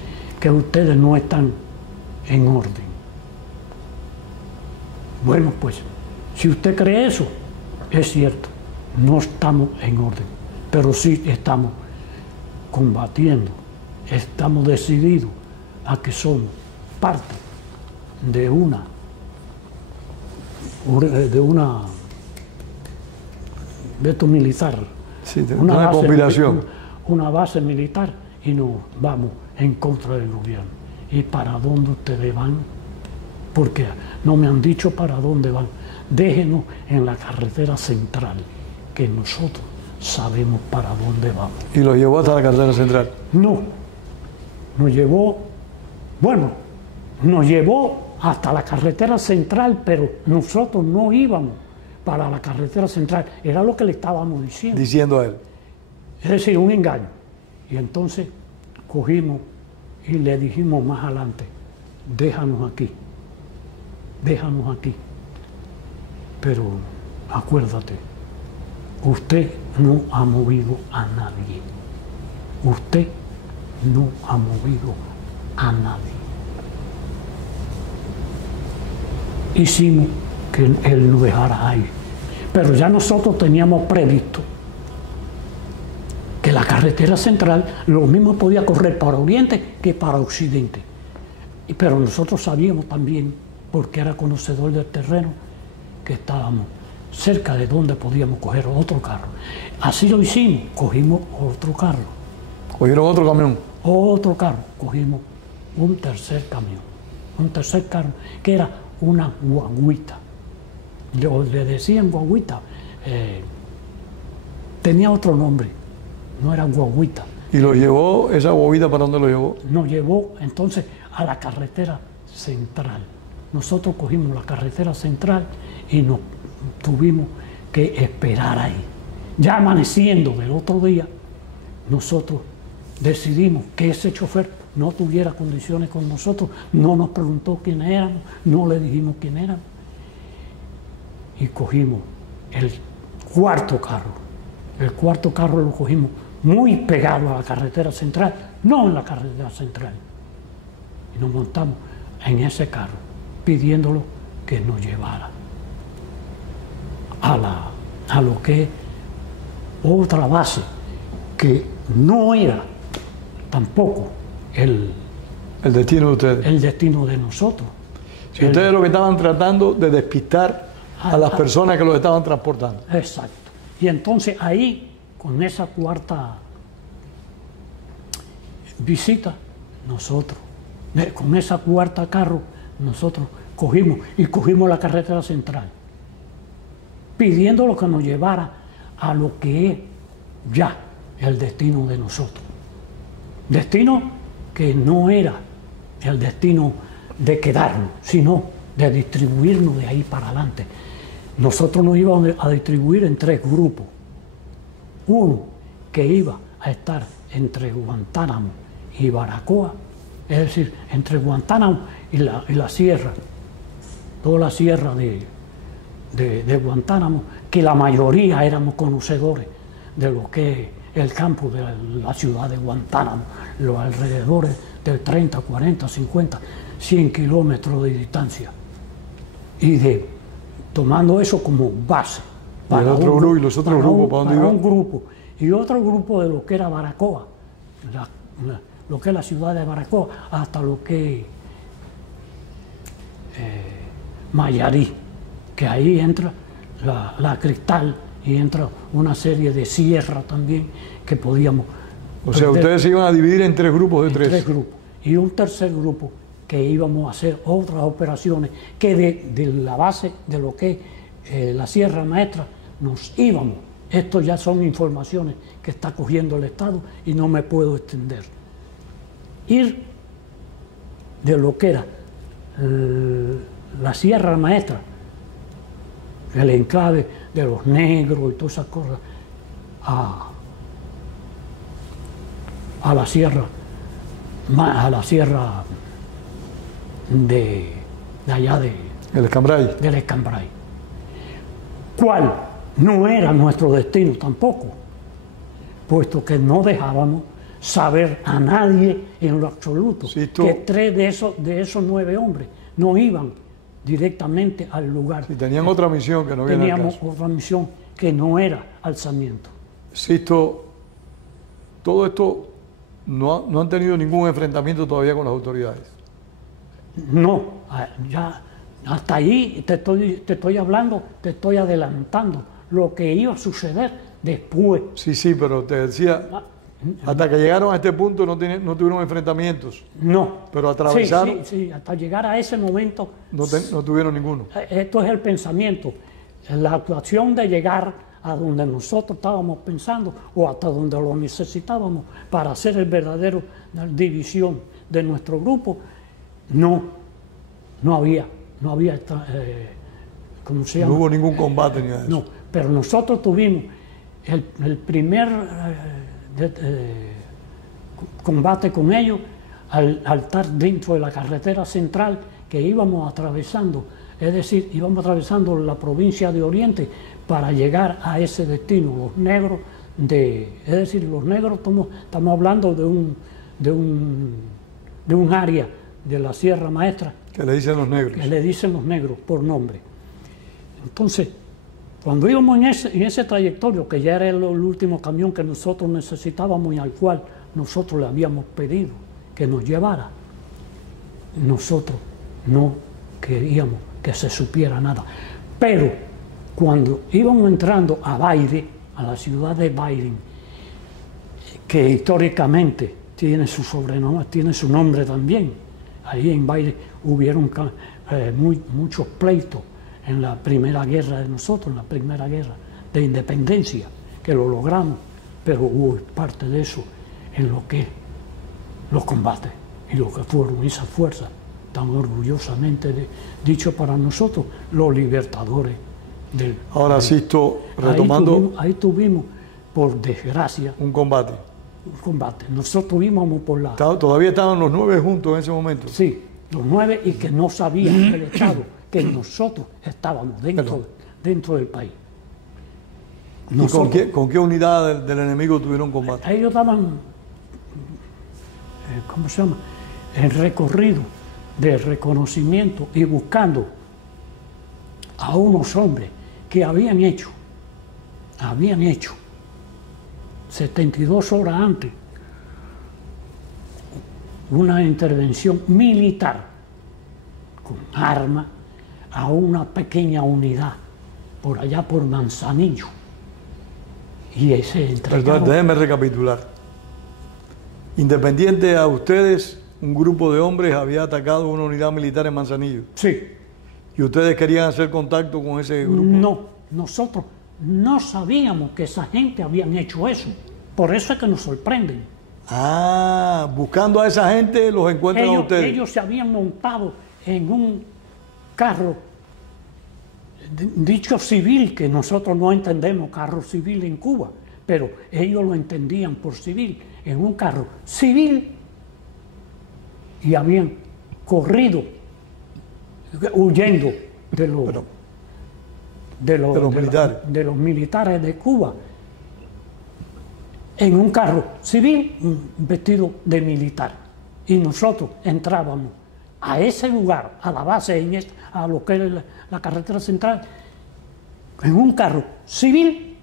que ustedes no están en orden. Bueno, pues, si usted cree eso, es cierto, no estamos en orden, pero sí estamos combatiendo, estamos decididos a que somos parte de una veto militar, sí, una conspiración, una base militar, y nos vamos en contra del gobierno. ¿Y para dónde ustedes van? Porque no me han dicho para dónde van. Déjenos en la carretera central, que nosotros sabemos para dónde vamos. ¿Y lo llevó hasta la carretera central? No, nos llevó hasta la carretera central, pero nosotros no íbamos para la carretera central. Era lo que le estábamos diciendo. Diciendo a él. Es decir, un engaño. Y entonces cogimos y le dijimos más adelante, déjanos aquí. Pero acuérdate, usted no ha movido a nadie. Usted no ha movido a nadie. Hicimos que él nos dejara ahí. Pero ya nosotros teníamos previsto que la carretera central lo mismo podía correr para oriente que para occidente. Pero nosotros sabíamos también, porque era conocedor del terreno, que estábamos cerca de donde podíamos coger otro carro. Así lo hicimos, cogimos otro carro. ¿Cogieron otro camión? Otro carro, cogimos un tercer camión, un tercer carro, que era una guaguita. Le decían guaguita, tenía otro nombre, no era guaguita. ¿Y lo llevó, esa guaguita, para dónde lo llevó? Nos llevó entonces a la carretera central. Nosotros cogimos la carretera central y nos tuvimos que esperar ahí. Ya amaneciendo del otro día, nosotros decidimos que ese chofer no tuviera condiciones con nosotros, no nos preguntó quiénes éramos, no le dijimos quién éramos. Y cogimos el cuarto carro. El cuarto carro lo cogimos muy pegado a la carretera central, no en la carretera central. Y nos montamos en ese carro, pidiéndolo que nos llevara a lo que es otra base, que no era tampoco el destino de ustedes. El destino de nosotros. Si ustedes lo que estaban tratando de despistar a las personas que los estaban transportando. Exacto. Y entonces ahí, con esa cuarta visita, nosotros, con esa cuarta carro, nosotros cogimos la carretera central, pidiéndolo que nos llevara a lo que es ya el destino de nosotros. Destino que no era el destino de quedarnos, sino de distribuirnos de ahí para adelante. Nosotros nos íbamos a distribuir en 3 grupos. Uno que iba a estar entre Guantánamo y Baracoa, es decir, entre Guantánamo y la sierra, toda la sierra de Guantánamo, que la mayoría éramos conocedores de lo que es el campo de la ciudad de Guantánamo, los alrededores de 30, 40, 50, 100 kilómetros de distancia. Y tomando eso como base. ¿Y el otro grupo, y los otros grupos para dónde iban? Un grupo. Y otro grupo de lo que era Baracoa, lo que es la ciudad de Baracoa, hasta lo que es Mayarí, que ahí entra la Cristal y entra una serie de sierras también que podíamos... O sea, ustedes se iban a dividir en 3 grupos de 3. 3 grupos. Y un tercer grupo que íbamos a hacer otras operaciones que de la base de lo que es la Sierra Maestra nos íbamos. Esto ya son informaciones que está cogiendo el Estado y no me puedo extender. Ir de lo que era la Sierra Maestra el enclave de los negros y todas esas cosas, a la sierra de allá El Escambray. del Escambray, cual no era nuestro destino tampoco, puesto que no dejábamos saber a nadie en lo absoluto que 3 de esos 9 hombres no iban directamente al lugar. Si tenían otra misión que no viene al Teníamos caso. otra misión que no era alzamiento. Sisto, todo esto no han tenido ningún enfrentamiento todavía con las autoridades. No, ya hasta ahí te estoy hablando, te estoy adelantando lo que iba a suceder después. Sí, pero te decía, hasta que llegaron a este punto no tuvieron enfrentamientos. No. Pero atravesaron. Sí, hasta llegar a ese momento. No tuvieron ninguno. Esto es el pensamiento, la actuación de llegar a donde nosotros estábamos pensando o hasta donde lo necesitábamos para hacer el verdadero división de nuestro grupo. No había ¿cómo se llama? No hubo ningún combate ni nada de eso. No, pero nosotros tuvimos el primer combate con ellos al estar dentro de la carretera central que íbamos atravesando, es decir, íbamos atravesando la provincia de Oriente para llegar a ese destino, los negros es decir, los negros estamos hablando de un área de la Sierra Maestra Que le dicen los negros. que le dicen los negros por nombre. Entonces, cuando íbamos en ese trayectorio, que ya era el último camión que nosotros necesitábamos y al cual nosotros le habíamos pedido que nos llevara, nosotros no queríamos que se supiera nada. Pero cuando íbamos entrando a Baire, a la ciudad de Baire, que históricamente tiene su sobrenombre, tiene su nombre también, ahí en Baire hubieron muchos pleitos en la primera guerra de nosotros, en la primera guerra de independencia, que lo logramos, pero hubo parte de eso en lo que los combates y lo que fueron esas fuerzas tan orgullosamente dicho para nosotros, los libertadores del... Ahora, Sisto, retomando... Ahí tuvimos, por desgracia, un combate. Nosotros íbamos por la... Todavía estaban los 9 juntos en ese momento. Sí, los 9 y que no sabían el Estado que nosotros estábamos dentro del país. ¿Y con qué unidad del enemigo tuvieron combate? Ellos daban, ¿cómo se llama? El recorrido de reconocimiento y buscando a unos hombres que habían hecho 72 horas antes una intervención militar con armas a una pequeña unidad por allá por Manzanillo, y ese entregaron... Perdón, déjenme recapitular. Independiente a ustedes, un grupo de hombres había atacado una unidad militar en Manzanillo. Sí. ¿Y ustedes querían hacer contacto con ese grupo? No, nosotros no sabíamos que esa gente habían hecho eso. Por eso es que nos sorprenden. Ah, buscando a esa gente los encuentran a ustedes. Ellos se habían montado en un carro, dicho civil, que nosotros no entendemos carro civil en Cuba, pero ellos lo entendían por civil, en un carro civil, y habían corrido huyendo de los militares de Cuba en un carro civil vestido de militar, y nosotros entrábamos a ese lugar, a la base, a lo que es la carretera central, en un carro civil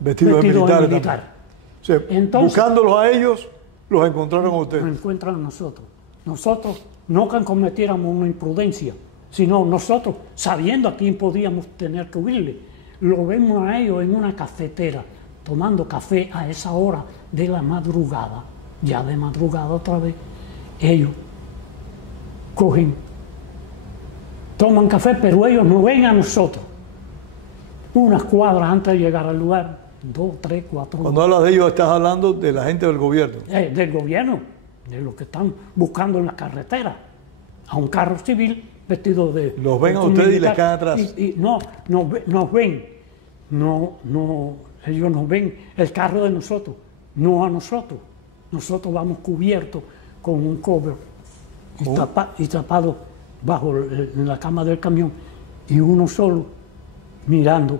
vestido de militar. O sea, entonces, buscándolos a ellos, los encontraron a ustedes. Nos encuentran a nosotros. Nosotros no que cometiéramos una imprudencia, sino nosotros, sabiendo a quién podíamos tener que huirle, lo vemos a ellos en una cafetera, tomando café a esa hora de la madrugada, ya de madrugada otra vez. Ellos toman café, pero ellos no ven a nosotros. Unas cuadras antes de llegar al lugar, 2, 3, 4. Cuando hablas de ellos, estás hablando de la gente del gobierno. Del gobierno, de los que están buscando en la carretera, a un carro civil vestidos de... ¿Los ven a ustedes y les caen atrás? Y no, nos ven. No, ellos nos ven el carro de nosotros, no a nosotros. Nosotros vamos cubiertos con un cover y tapado en la cama del camión, y uno solo mirando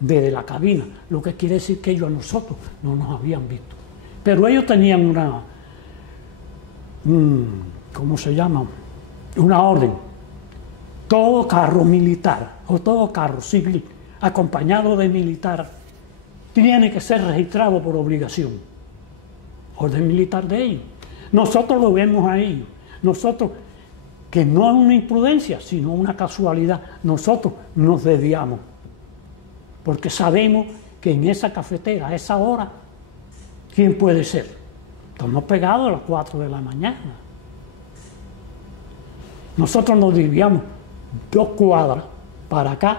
desde la cabina, lo que quiere decir que ellos a nosotros no nos habían visto. Pero ellos tenían ¿cómo se llama? Una orden. Todo carro militar o todo carro civil acompañado de militar tiene que ser registrado por obligación. Orden militar de ellos. Nosotros lo vemos a ellos. Nosotros, que no es una imprudencia, sino una casualidad, nosotros nos desviamos. Porque sabemos que en esa cafetera, a esa hora, ¿quién puede ser? Estamos pegados a las 4 de la mañana. Nosotros nos desviamos 2 cuadras para acá,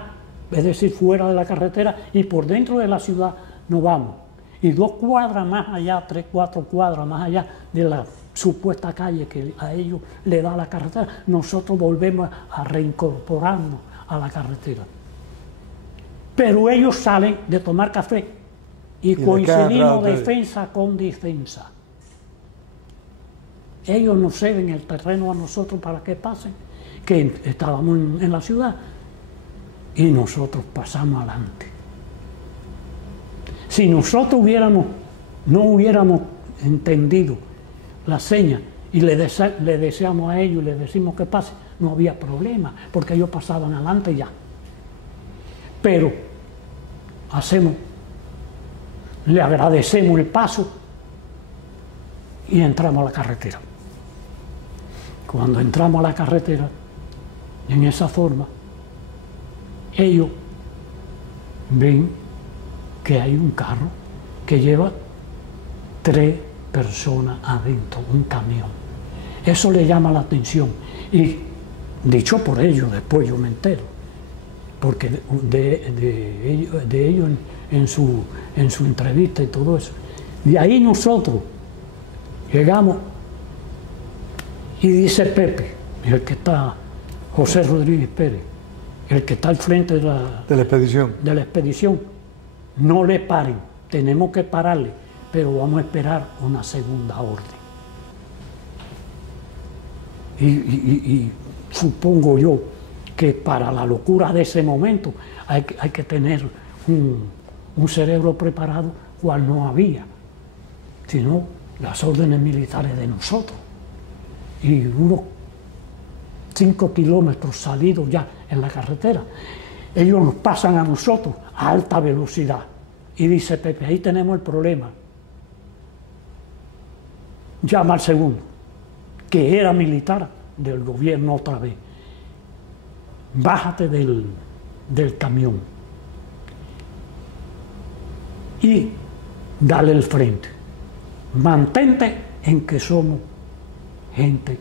es decir, fuera de la carretera, y por dentro de la ciudad nos vamos. Y 2 cuadras más allá, 3, 4 cuadras más allá de la supuesta calle que a ellos le da la carretera, nosotros volvemos a reincorporarnos a la carretera. Pero ellos salen de tomar café y coincidimos defensa con defensa. Ellos nos ceden el terreno a nosotros para que pasen, que estábamos en la ciudad, y nosotros pasamos adelante. Si nosotros no hubiéramos entendido la seña y le deseamos a ellos y les decimos que pase, no había problema, porque ellos pasaban adelante ya. Pero le agradecemos el paso y entramos a la carretera. Cuando entramos a la carretera, en esa forma, ellos ven que hay un carro que lleva 3 personas adentro, un camión. Eso le llama la atención. Y dicho por ellos, después yo me entero, porque de ellos en su entrevista y todo eso. De ahí nosotros llegamos y dice Pepe, el que está, José Rodríguez Pérez, el que está al frente de la expedición, no le paren, tenemos que pararle, pero vamos a esperar una segunda orden. Y supongo yo que para la locura de ese momento hay que tener un cerebro preparado, cual no había, sino las órdenes militares de nosotros. Y unos 5 kilómetros salidos ya en la carretera, ellos nos pasan a nosotros a alta velocidad. Y dice Pepe, ahí tenemos el problema. Llama al segundo, que era militar del gobierno otra vez. Bájate del camión y dale el frente. Mantente en que somos gente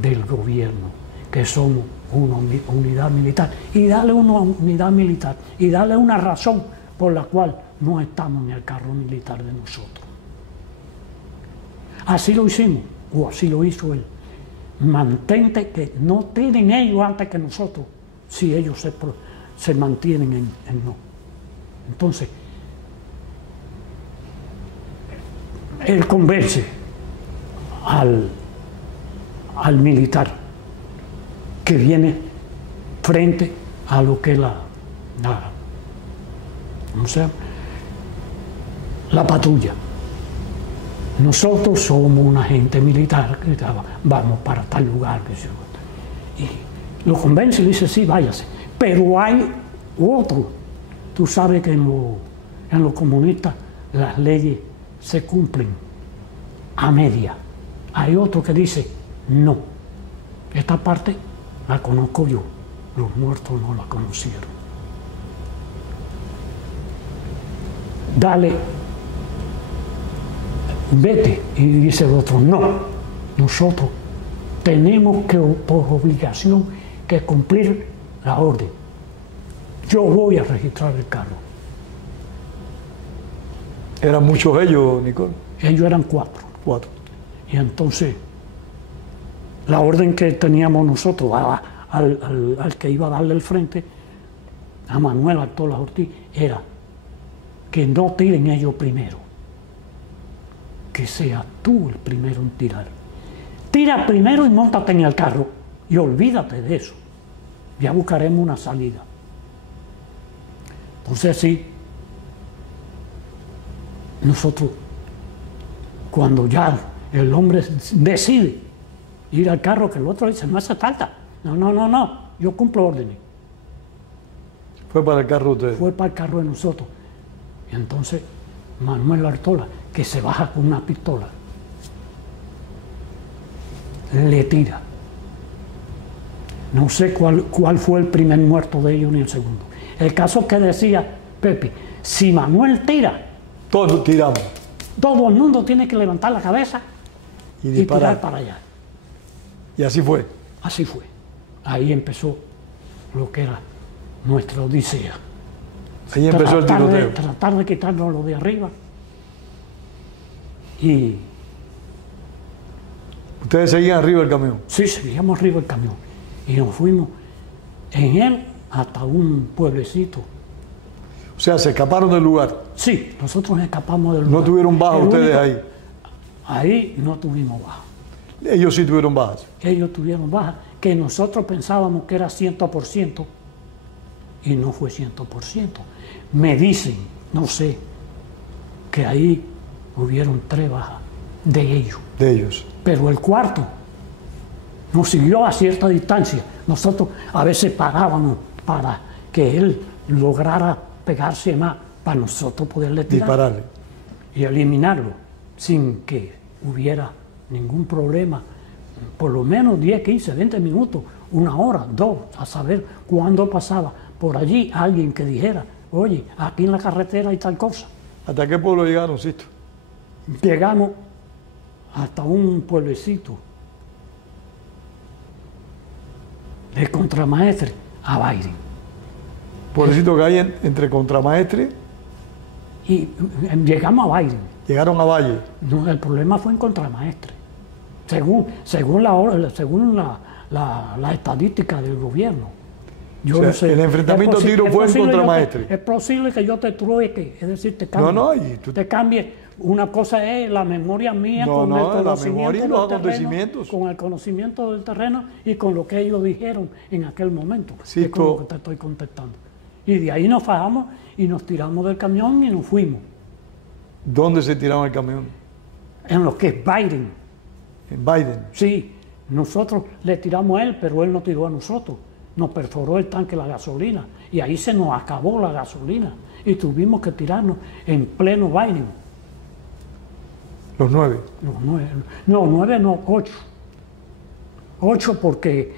del gobierno, que somos una unidad militar, y dale una unidad militar y dale una razón por la cual no estamos en el carro militar de nosotros. Así lo hicimos, o así lo hizo él. Mantente, que no tienen ellos antes que nosotros, si ellos se mantienen en no. Entonces, él convence al militar que viene frente a lo que es la patrulla. Nosotros somos una gente militar que vamos para tal lugar. Y lo convence y dice, sí, váyase. Pero hay otro. Tú sabes que en los comunistas las leyes se cumplen a media. Hay otro que dice, no, esta parte la conozco yo, los muertos no la conocieron. Dale, vete. Y dice el otro, no, nosotros tenemos que, por obligación, que cumplir la orden. Yo voy a registrar el carro. ¿Eran muchos ellos, Nicol? Ellos eran 4. Y entonces, la orden que teníamos nosotros, al que iba a darle el frente, a Manuel Artola Ortiz, era que no tiren ellos primero, que seas tú el primero en tirar. Tira primero y móntate en el carro y olvídate de eso. Ya buscaremos una salida. Entonces sí, nosotros, cuando ya el hombre decide ir al carro, que el otro dice, no hace falta. No, yo cumplo órdenes. Fue para el carro de ustedes. Fue para el carro de nosotros. Y entonces Manuel Artola, que se baja con una pistola, le tira. No sé cuál fue el primer muerto de ellos ni el segundo. El caso que decía Pepe, si Manuel tira, todos tiramos. Todo el mundo tiene que levantar la cabeza y tirar para allá. Y así fue. Así fue. Ahí empezó lo que era nuestra odisea. Ahí empezó el tiroteo. Tratar de quitarnos lo de arriba. Y ustedes seguían arriba del camión. Sí, seguíamos arriba del camión. Y nos fuimos en él hasta un pueblecito. O sea, se escaparon del lugar. Sí, nosotros escapamos del lugar. ¿No tuvieron bajas ustedes ahí? Ahí no tuvimos bajas. Ellos sí tuvieron bajas. Ellos tuvieron bajas, que nosotros pensábamos que era 100% y no fue 100%. Me dicen, no sé, que ahí hubieron 3 bajas de ellos. De ellos. Pero el cuarto nos siguió a cierta distancia. Nosotros a veces parábamos para que él lograra pegarse más para nosotros poderle tirar. Dispararle. Y eliminarlo sin que hubiera ningún problema. Por lo menos 10, 15, 20 minutos, 1 hora, 2, a saber cuándo pasaba por allí alguien que dijera, oye, aquí en la carretera hay tal cosa. ¿Hasta qué pueblo llegaron, Sisto? Llegamos hasta un pueblecito de Contramaestre a Bayrin. Pueblecito que hay entre Contramaestre. Y llegamos a Bayrin. Llegaron a Valle. No, el problema fue en Contramaestre. Según la estadística del gobierno. Yo no sé. El enfrentamiento tiro fue en Contramaestre. Es posible que yo te trueque, es decir, te cambie. Te cambie. Una cosa es la memoria mía con el conocimiento del terreno y con lo que ellos dijeron en aquel momento. Sí, es con lo que te estoy contestando. Y de ahí nos fajamos y nos tiramos del camión y nos fuimos. ¿Dónde se tiraron el camión? En lo que es Biden. En Biden. Sí, nosotros le tiramos a él, pero él no tiró a nosotros. Nos perforó el tanque de la gasolina y ahí se nos acabó la gasolina y tuvimos que tirarnos en pleno Biden. Los 9. Los 9. No, 9 no, 8. 8 porque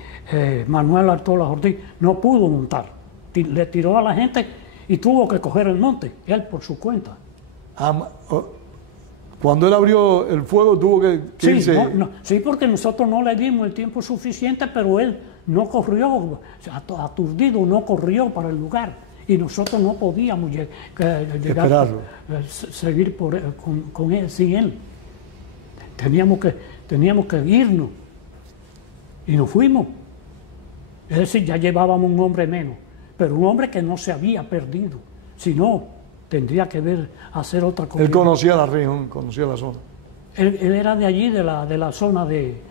Manuel Artola Ortiz no pudo montar. Le tiró a la gente y tuvo que coger el monte, él por su cuenta. Cuando él abrió el fuego tuvo que irse. Sí, porque nosotros no le dimos el tiempo suficiente, pero él no corrió, aturdido, no corrió para el lugar. Y nosotros no podíamos llegar seguir con él, sin él. Teníamos que irnos. Y nos fuimos. Es decir, ya llevábamos un hombre menos, pero un hombre que no se había perdido. Si no, tendría que hacer otra cosa. Él conocía la región, conocía la zona. Él era de allí, de la zona de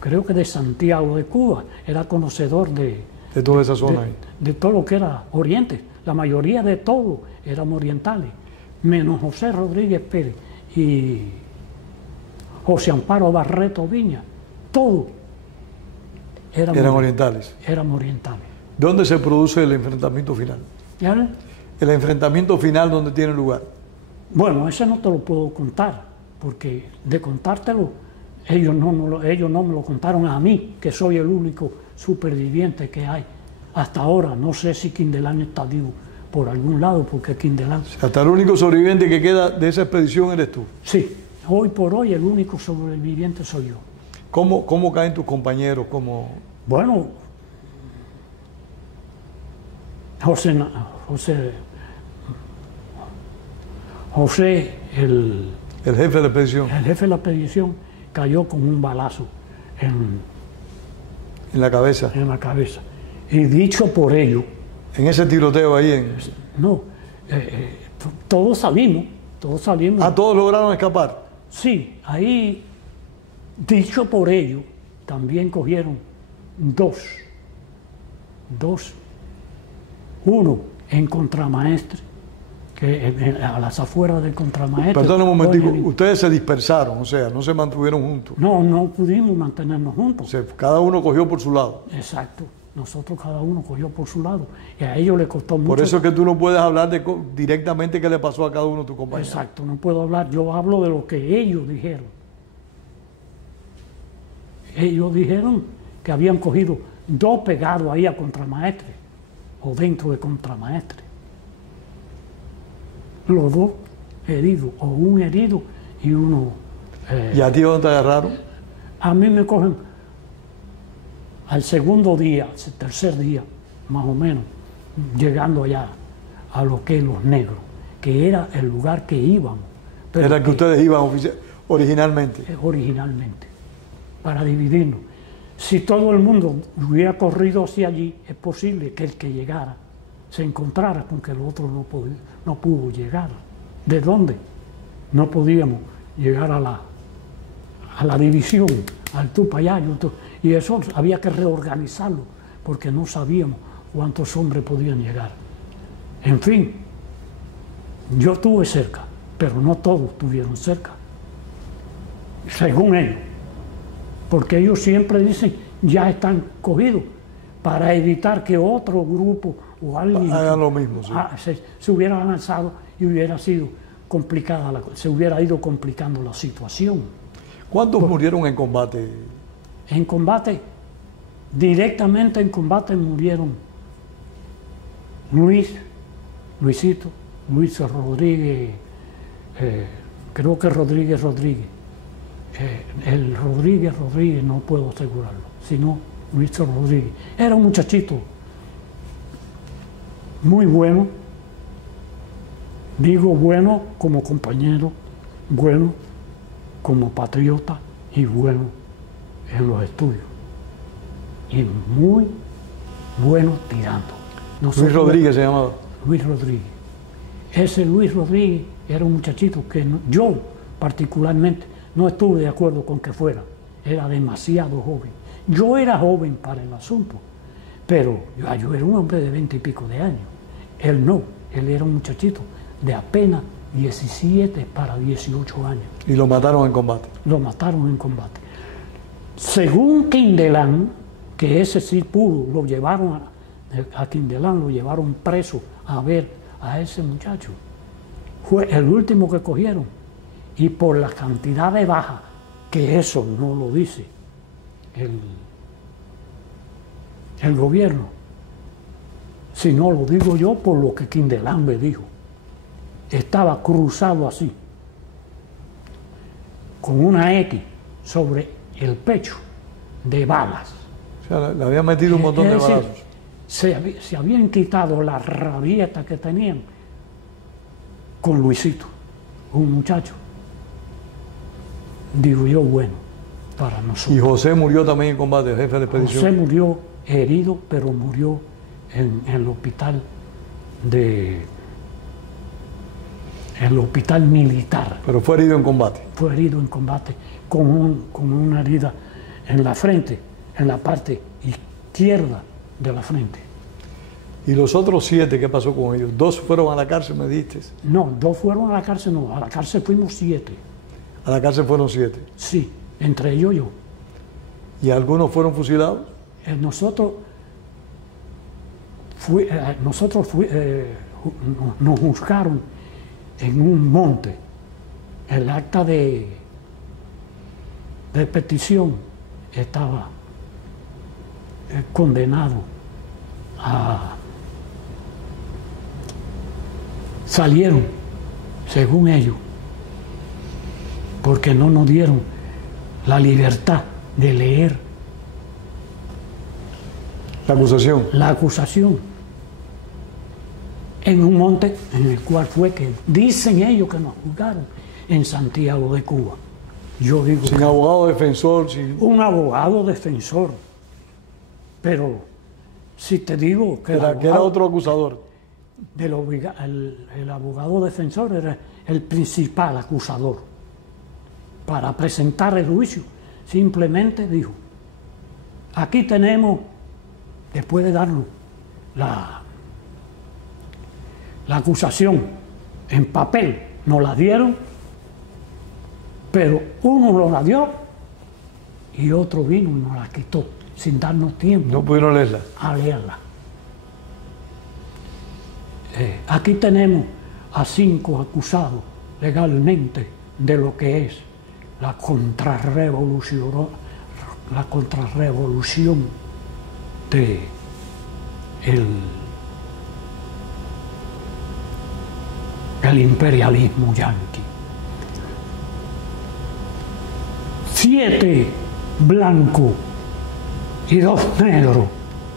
creo que de Santiago de Cuba. Era conocedor de toda esa zona ahí. De todo lo que era Oriente. La mayoría de todo éramos orientales, menos José Rodríguez Pérez y José Amparo Barreto Viña. Todos eran orientales. Éramos orientales. ¿Dónde se produce el enfrentamiento final? ¿Ya? El enfrentamiento final, ¿dónde tiene lugar? Bueno, ese no te lo puedo contar, porque de contártelo, ellos no me lo contaron a mí, que soy el único superviviente que hay. Hasta ahora, no sé si Quindelán está vivo por algún lado, porque Quindelán... Hasta el único sobreviviente que queda de esa expedición eres tú. Sí, hoy por hoy el único sobreviviente soy yo. ¿Cómo caen tus compañeros? Bueno, José, el jefe de la expedición. El jefe de la expedición cayó con un balazo En la cabeza. En la cabeza. Y dicho por ellos, En ese tiroteo ahí no, todos salimos. Ah, todos lograron escapar. Sí, ahí, dicho por ellos, también cogieron dos. Uno en Contramaestre, a las afueras del Contramaestre. Perdón un momentico, ustedes se dispersaron, o sea, no se mantuvieron juntos. No pudimos mantenernos juntos. O sea, cada uno cogió por su lado. Exacto. Nosotros cada uno cogió por su lado. Y a ellos les costó mucho. Por eso es que tú no puedes hablar directamente qué le pasó a cada uno de tus compañeros. Exacto, no puedo hablar. Yo hablo de lo que ellos dijeron. Ellos dijeron que habían cogido dos pegados ahí a Contramaestre, o dentro de Contramaestre. Los dos heridos, o un herido y uno... ¿Y a ti dónde te agarraron? A mí me cogen al segundo día, al tercer día, más o menos, llegando allá a lo que es Los Negros, que era el lugar que íbamos. Pero era el que ustedes iban originalmente. Originalmente, para dividirnos. Si todo el mundo hubiera corrido hacia allí, es posible que el que llegara se encontrara con que el otro no pudo llegar. ¿De dónde? No podíamos llegar a la división, al tú para allá, y eso había que reorganizarlo, porque no sabíamos cuántos hombres podían llegar. En fin, yo estuve cerca, pero no todos estuvieron cerca, según ellos, porque ellos siempre dicen, ya están cogidos, para evitar que otro grupo o alguien hagan lo mismo, sí. se hubiera lanzado y hubiera sido complicada, se hubiera ido complicando la situación. ¿Cuántos murieron en combate? En combate, directamente en combate murieron Luis Rodríguez, creo que Rodríguez, el Rodríguez no puedo asegurarlo, sino Luis Rodríguez. Era un muchachito muy bueno, digo bueno como compañero, bueno como patriota y bueno en los estudios, y muy bueno tirando. Luis Rodríguez se llamaba. Luis Rodríguez. Ese Luis Rodríguez era un muchachito que yo particularmente no estuve de acuerdo con que fuera. Era demasiado joven. Yo era joven para el asunto, pero yo era un hombre de 20 y pico de años. Él no, él era un muchachito de apenas 17 para 18 años. ¿Y lo mataron en combate? Lo mataron en combate. Según Quindelán, que ese sí pudo, lo llevaron a Quindelán, lo llevaron preso a ver a ese muchacho. Fue el último que cogieron. Y por la cantidad de bajas, que eso no lo dice el gobierno, sino lo digo yo por lo que Quindelán me dijo. Estaba cruzado así, con una X sobre el pecho de balas. O sea, le habían metido un montón de balazos. Se habían quitado la rabieta que tenían con Luisito, un muchacho. Digo yo, bueno, para nosotros. Y José murió también en combate, jefe de expedición. José murió herido, pero murió en el hospital militar. Pero fue herido en combate. Fue herido en combate con una herida en la frente, en la parte izquierda de la frente. ¿Y los otros 7 qué pasó con ellos? 2 fueron a la cárcel, me dijiste. No, 2 fueron a la cárcel, no, a la cárcel fuimos 7. A la cárcel fueron 7. Sí, entre ellos yo. ¿Y algunos fueron fusilados? Nosotros nos juzgaron en un monte. El acta de petición estaba condenado a... Salieron, según ellos, porque no nos dieron la libertad de leer la acusación en un monte en el cual fue que dicen ellos que nos juzgaron en Santiago de Cuba. Yo digo sin abogado defensor, un abogado defensor Pero si te digo que Que era otro acusador. El abogado defensor era el principal acusador. Para presentar el juicio, simplemente dijo, aquí tenemos, después de darnos la acusación en papel, nos la dieron, pero uno nos la dio y otro vino y nos la quitó, sin darnos tiempo. No pudieron leerla. A leerla. Aquí tenemos a 5 acusados legalmente de lo que es la contrarrevolución de el imperialismo yanqui. 7 blancos y 2 negros.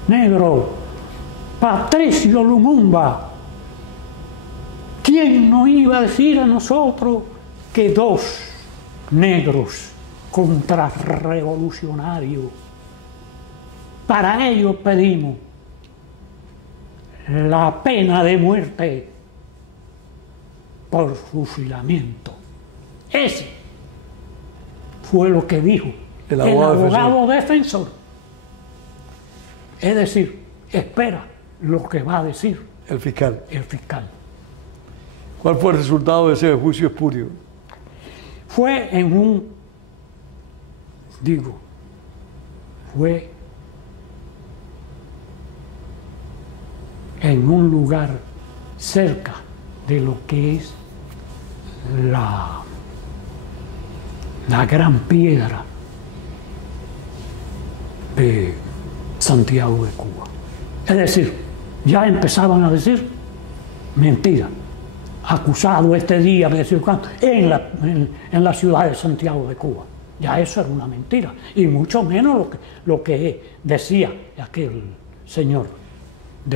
Negro, Patricio Lumumba. ¿Quién nos iba a decir a nosotros que 2 negros contrarrevolucionarios? Para ello pedimos la pena de muerte por fusilamiento. Ese fue lo que dijo el abogado defensor. Es decir, espera lo que va a decir el fiscal. El fiscal. ¿Cuál fue el resultado de ese juicio espurio? Fue en un lugar cerca de lo que es la gran piedra de Santiago de Cuba. Es decir, ya empezaban a decir mentira. Acusado este día en la ciudad de Santiago de Cuba. Ya eso era una mentira. Y mucho menos lo que decía aquel señor.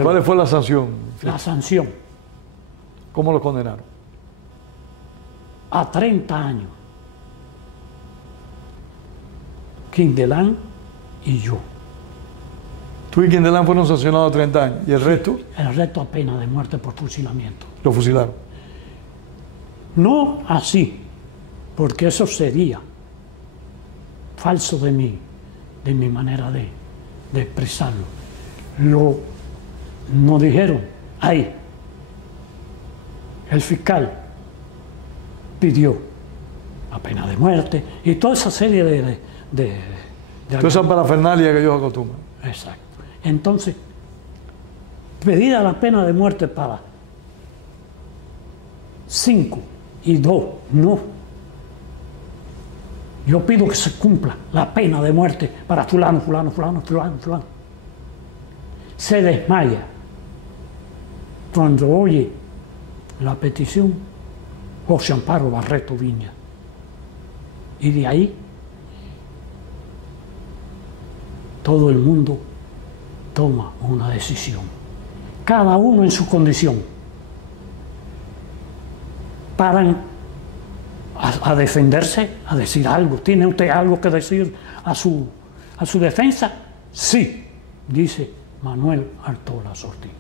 ¿Cuál fue la sanción? La sanción. ¿Cómo lo condenaron? A 30 años. Quindelán y yo. Tú y Quindelán fueron sancionados a 30 años. ¿Y el resto? El resto a pena de muerte por fusilamiento. Lo fusilaron. No así, porque eso sería falso de mi manera de expresarlo. Nos dijeron, ahí, el fiscal pidió la pena de muerte y toda esa serie de toda esa parafernalia que ellos acostumbran. Exacto. Entonces, pedida la pena de muerte para 5 y 2, no. Yo pido que se cumpla la pena de muerte para fulano. Se desmaya cuando oye la petición José Amparo Barreto Viña. Y de ahí todo el mundo toma una decisión, cada uno en su condición. Paran a defenderse, a decir algo. ¿Tiene usted algo que decir a su defensa? Sí, dice Manuel Artolas Ortiz.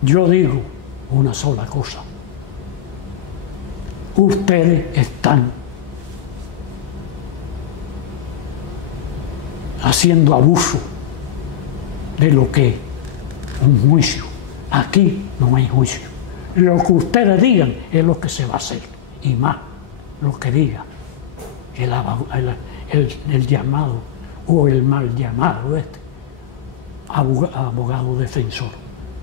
Yo digo una sola cosa. Ustedes están haciendo abuso de lo que es un juicio. Aquí no hay juicio. Lo que ustedes digan es lo que se va a hacer. Y más, lo que diga el llamado o el mal llamado abogado defensor.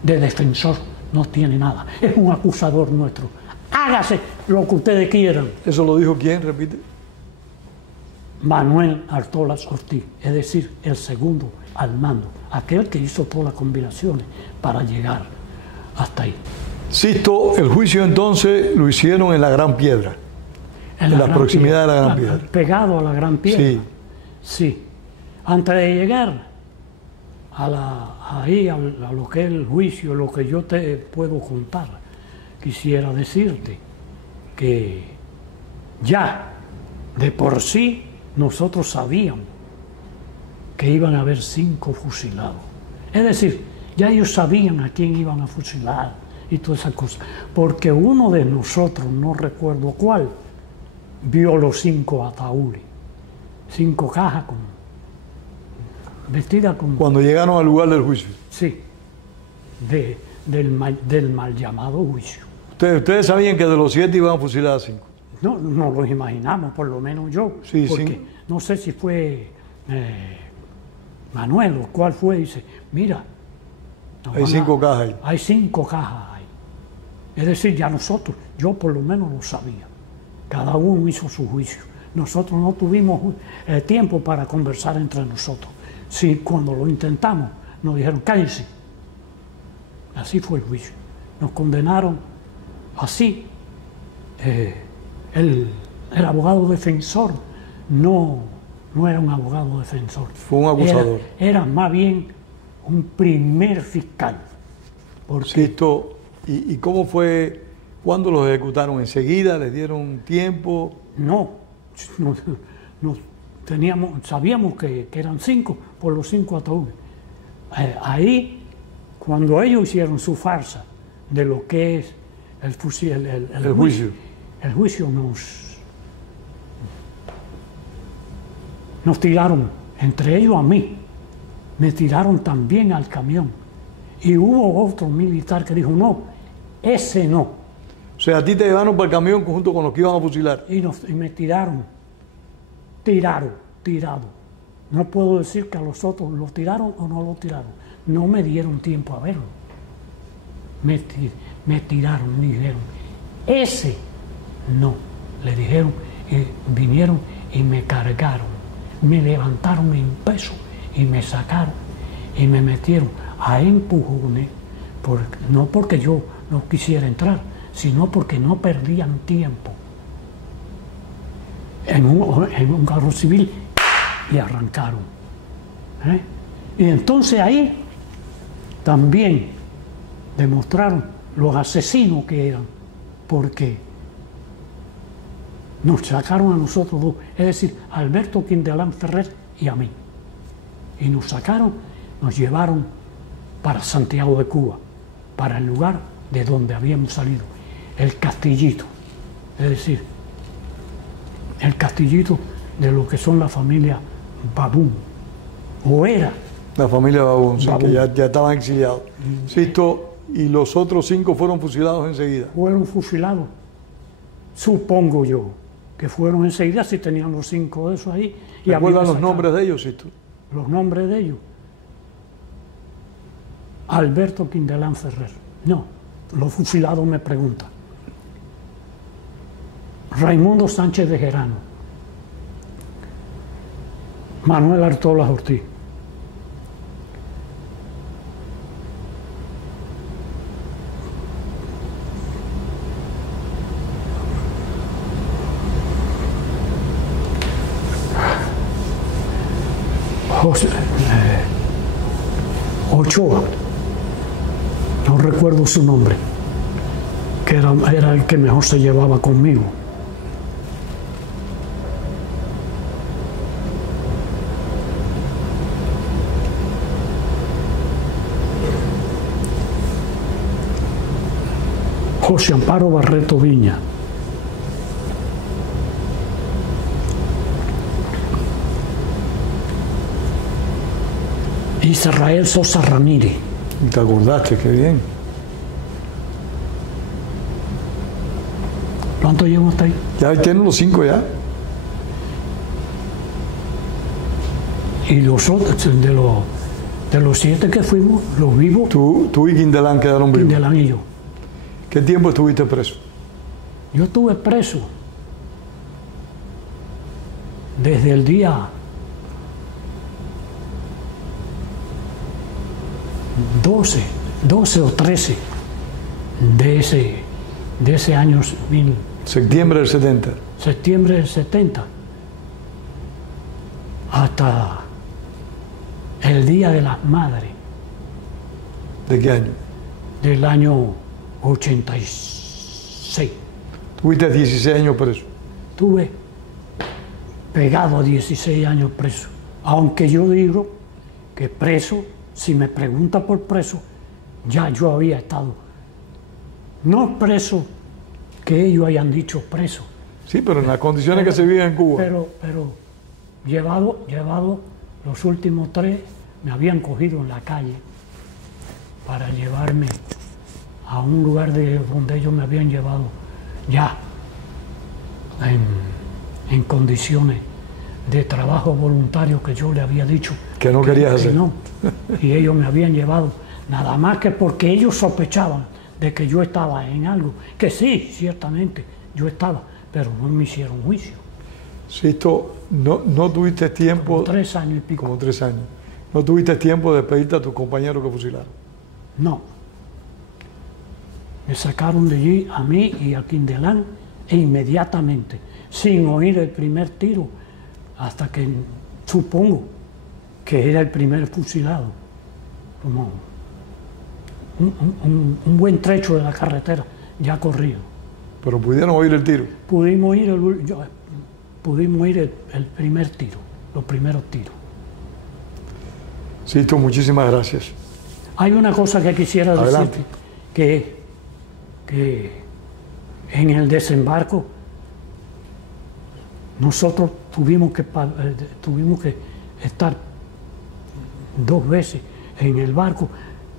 De defensor no tiene nada. Es un acusador nuestro. Hágase lo que ustedes quieran. ¿Eso lo dijo quién? Repite. Manuel Artolas Ortiz, es decir, el segundo al mando, aquel que hizo todas las combinaciones para llegar hasta ahí. Sisto, el juicio entonces lo hicieron en la Gran Piedra, en la proximidad de la Gran Piedra. Pegado a la Gran Piedra. Sí. Sí. Antes de llegar a lo que es el juicio, lo que yo te puedo contar, quisiera decirte que ya de por sí nosotros sabíamos que iban a haber 5 fusilados. Es decir, ya ellos sabían a quién iban a fusilar y todas esas cosas. Porque uno de nosotros, no recuerdo cuál, vio los 5 ataúdes, 5 cajas vestidas con... Cuando llegaron al lugar del juicio. Sí, del mal llamado juicio. Ustedes sabían que de los 7 iban a fusilar a 5. No, no los imaginamos, por lo menos yo. Sí, porque sí. no sé si fue Manuel o cuál fue, dice, mira, Hay 5 cajas ahí. hay 5 cajas ahí. Es decir, ya nosotros, yo por lo menos lo sabía. Cada uno hizo su juicio. Nosotros no tuvimos tiempo para conversar entre nosotros. Sí, cuando lo intentamos, nos dijeron, cállense. Así fue el juicio. Nos condenaron así. El abogado defensor no era un abogado defensor. Fue un acusador. Era más bien un primer fiscal. Sisto, ¿y cómo fue? ¿Cuándo los ejecutaron? ¿Enseguida? ¿Les dieron tiempo? No sabíamos que eran 5 por los 5 ataúdes. Ahí, cuando ellos hicieron su farsa de lo que es el juicio, el juicio nos tiraron, entre ellos a mí, me tiraron también al camión. Y hubo otro militar que dijo, no, ese no. O sea, a ti te llevaron para el camión junto con los que iban a fusilar. Y me tiraron, tirado. No puedo decir que a los otros los tiraron o no los tiraron. No me dieron tiempo a verlo. Me tiraron, me dijeron, ese no. Le dijeron, y vinieron y me cargaron. Me levantaron en peso y me sacaron y me metieron a empujones, no porque yo no quisiera entrar, sino porque no perdían tiempo en un carro civil y arrancaron. Y entonces ahí también demostraron los asesinos que eran, porque nos sacaron a nosotros dos, es decir, a Alberto Quindelán Ferrer y a mí. Y nos sacaron, nos llevaron para Santiago de Cuba, para el lugar de donde habíamos salido, el Castillito. Es decir, el Castillito de lo que son la familia Babún, o era. La familia Babún, sí, que ya estaban exiliados. Sisto, ¿y los otros 5 fueron fusilados enseguida? Fueron fusilados, supongo yo, que fueron enseguida si tenían los 5 de esos ahí. ¿Recuerdan los nombres de ellos, Sisto? Los nombres de ellos. Alberto Quindelán Ferrer. No, los fusilados me preguntan. Raimundo Sánchez de Gerano. Manuel Artola Ortiz. Ochoa, no recuerdo su nombre, que era el que mejor se llevaba conmigo. José Amparo Barreto Viña. Israel Sosa Ramírez. ¿Te acordaste? Qué bien. ¿Cuánto llevo hasta ahí? Ya tienen los 5 ya. Y los otros, de los 7 que fuimos, los vivos. Tú y Quindelán quedaron vivos. Quindelán y yo. ¿Qué tiempo estuviste preso? Yo estuve preso desde el día 12 o 13 de ese año Septiembre del 70. Septiembre del 70 hasta el Día de las Madres. ¿De qué año? Del año 86. Tuviste 16 años preso. Estuve pegado a 16 años preso. Aunque yo digo que preso, si me pregunta por preso, ya yo había estado, no preso que ellos hayan dicho preso. Sí, pero en las condiciones que se viven en Cuba. Pero llevado los últimos 3, me habían cogido en la calle para llevarme a un lugar donde ellos me habían llevado ya en condiciones de trabajo voluntario que yo le había dicho que no querías hacer. No. Y ellos me habían llevado, nada más que porque ellos sospechaban de que yo estaba en algo, que sí, ciertamente, yo estaba, pero no me hicieron juicio. Sisto, no tuviste tiempo... Como 3 años y pico. Como 3 años. ¿No tuviste tiempo de despedirte a tus compañeros que fusilaron? No. Me sacaron de allí a mí y a Quindelán e inmediatamente, sin oír el primer tiro, hasta que supongo que era el primer fusilado. Como un buen trecho de la carretera ya corrido. Pero pudieron oír el tiro. Pudimos oír el primer tiro, los primeros tiros. Sisto, muchísimas gracias. Hay una cosa que quisiera Adelante. decirte, que en el desembarco nosotros tuvimos que estar 2 veces en el barco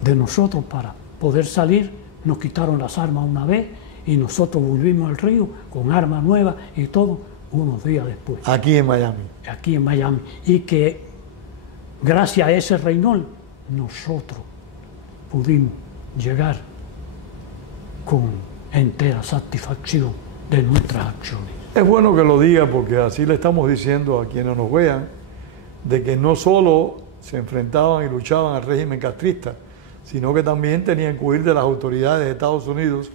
de nosotros para poder salir. Nos quitaron las armas una vez y nosotros volvimos al río con armas nuevas y todo unos días después. Aquí en Miami. Aquí en Miami. Y que gracias a ese Reynol nosotros pudimos llegar con entera satisfacción de nuestras acciones. Es bueno que lo diga porque así le estamos diciendo a quienes nos vean de que no solo se enfrentaban y luchaban al régimen castrista, sino que también tenían que huir de las autoridades de Estados Unidos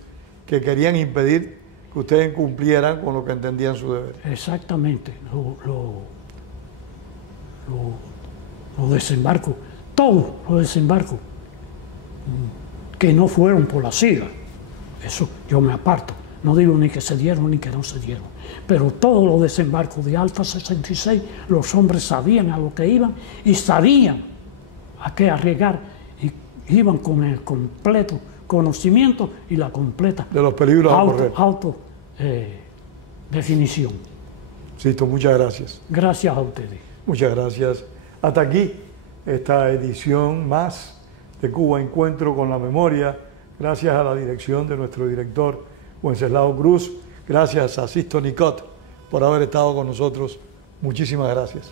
que querían impedir que ustedes cumplieran con lo que entendían su deber. Exactamente, los desembarcos, todos los desembarcos que no fueron por la SIGA, eso yo me aparto, no digo ni que se dieron ni que no se dieron, pero todos los desembarcos de Alfa 66, los hombres sabían a lo que iban y sabían a qué arriesgar y iban con el completo conocimiento y la completa de los peligros a correr. Definición. Sisto, muchas gracias. Gracias a ustedes. Muchas gracias. Hasta aquí esta edición más de Cuba Encuentro con la Memoria. Gracias a la dirección de nuestro director Wenceslao Cruz. Gracias a Sisto Nicot por haber estado con nosotros. Muchísimas gracias.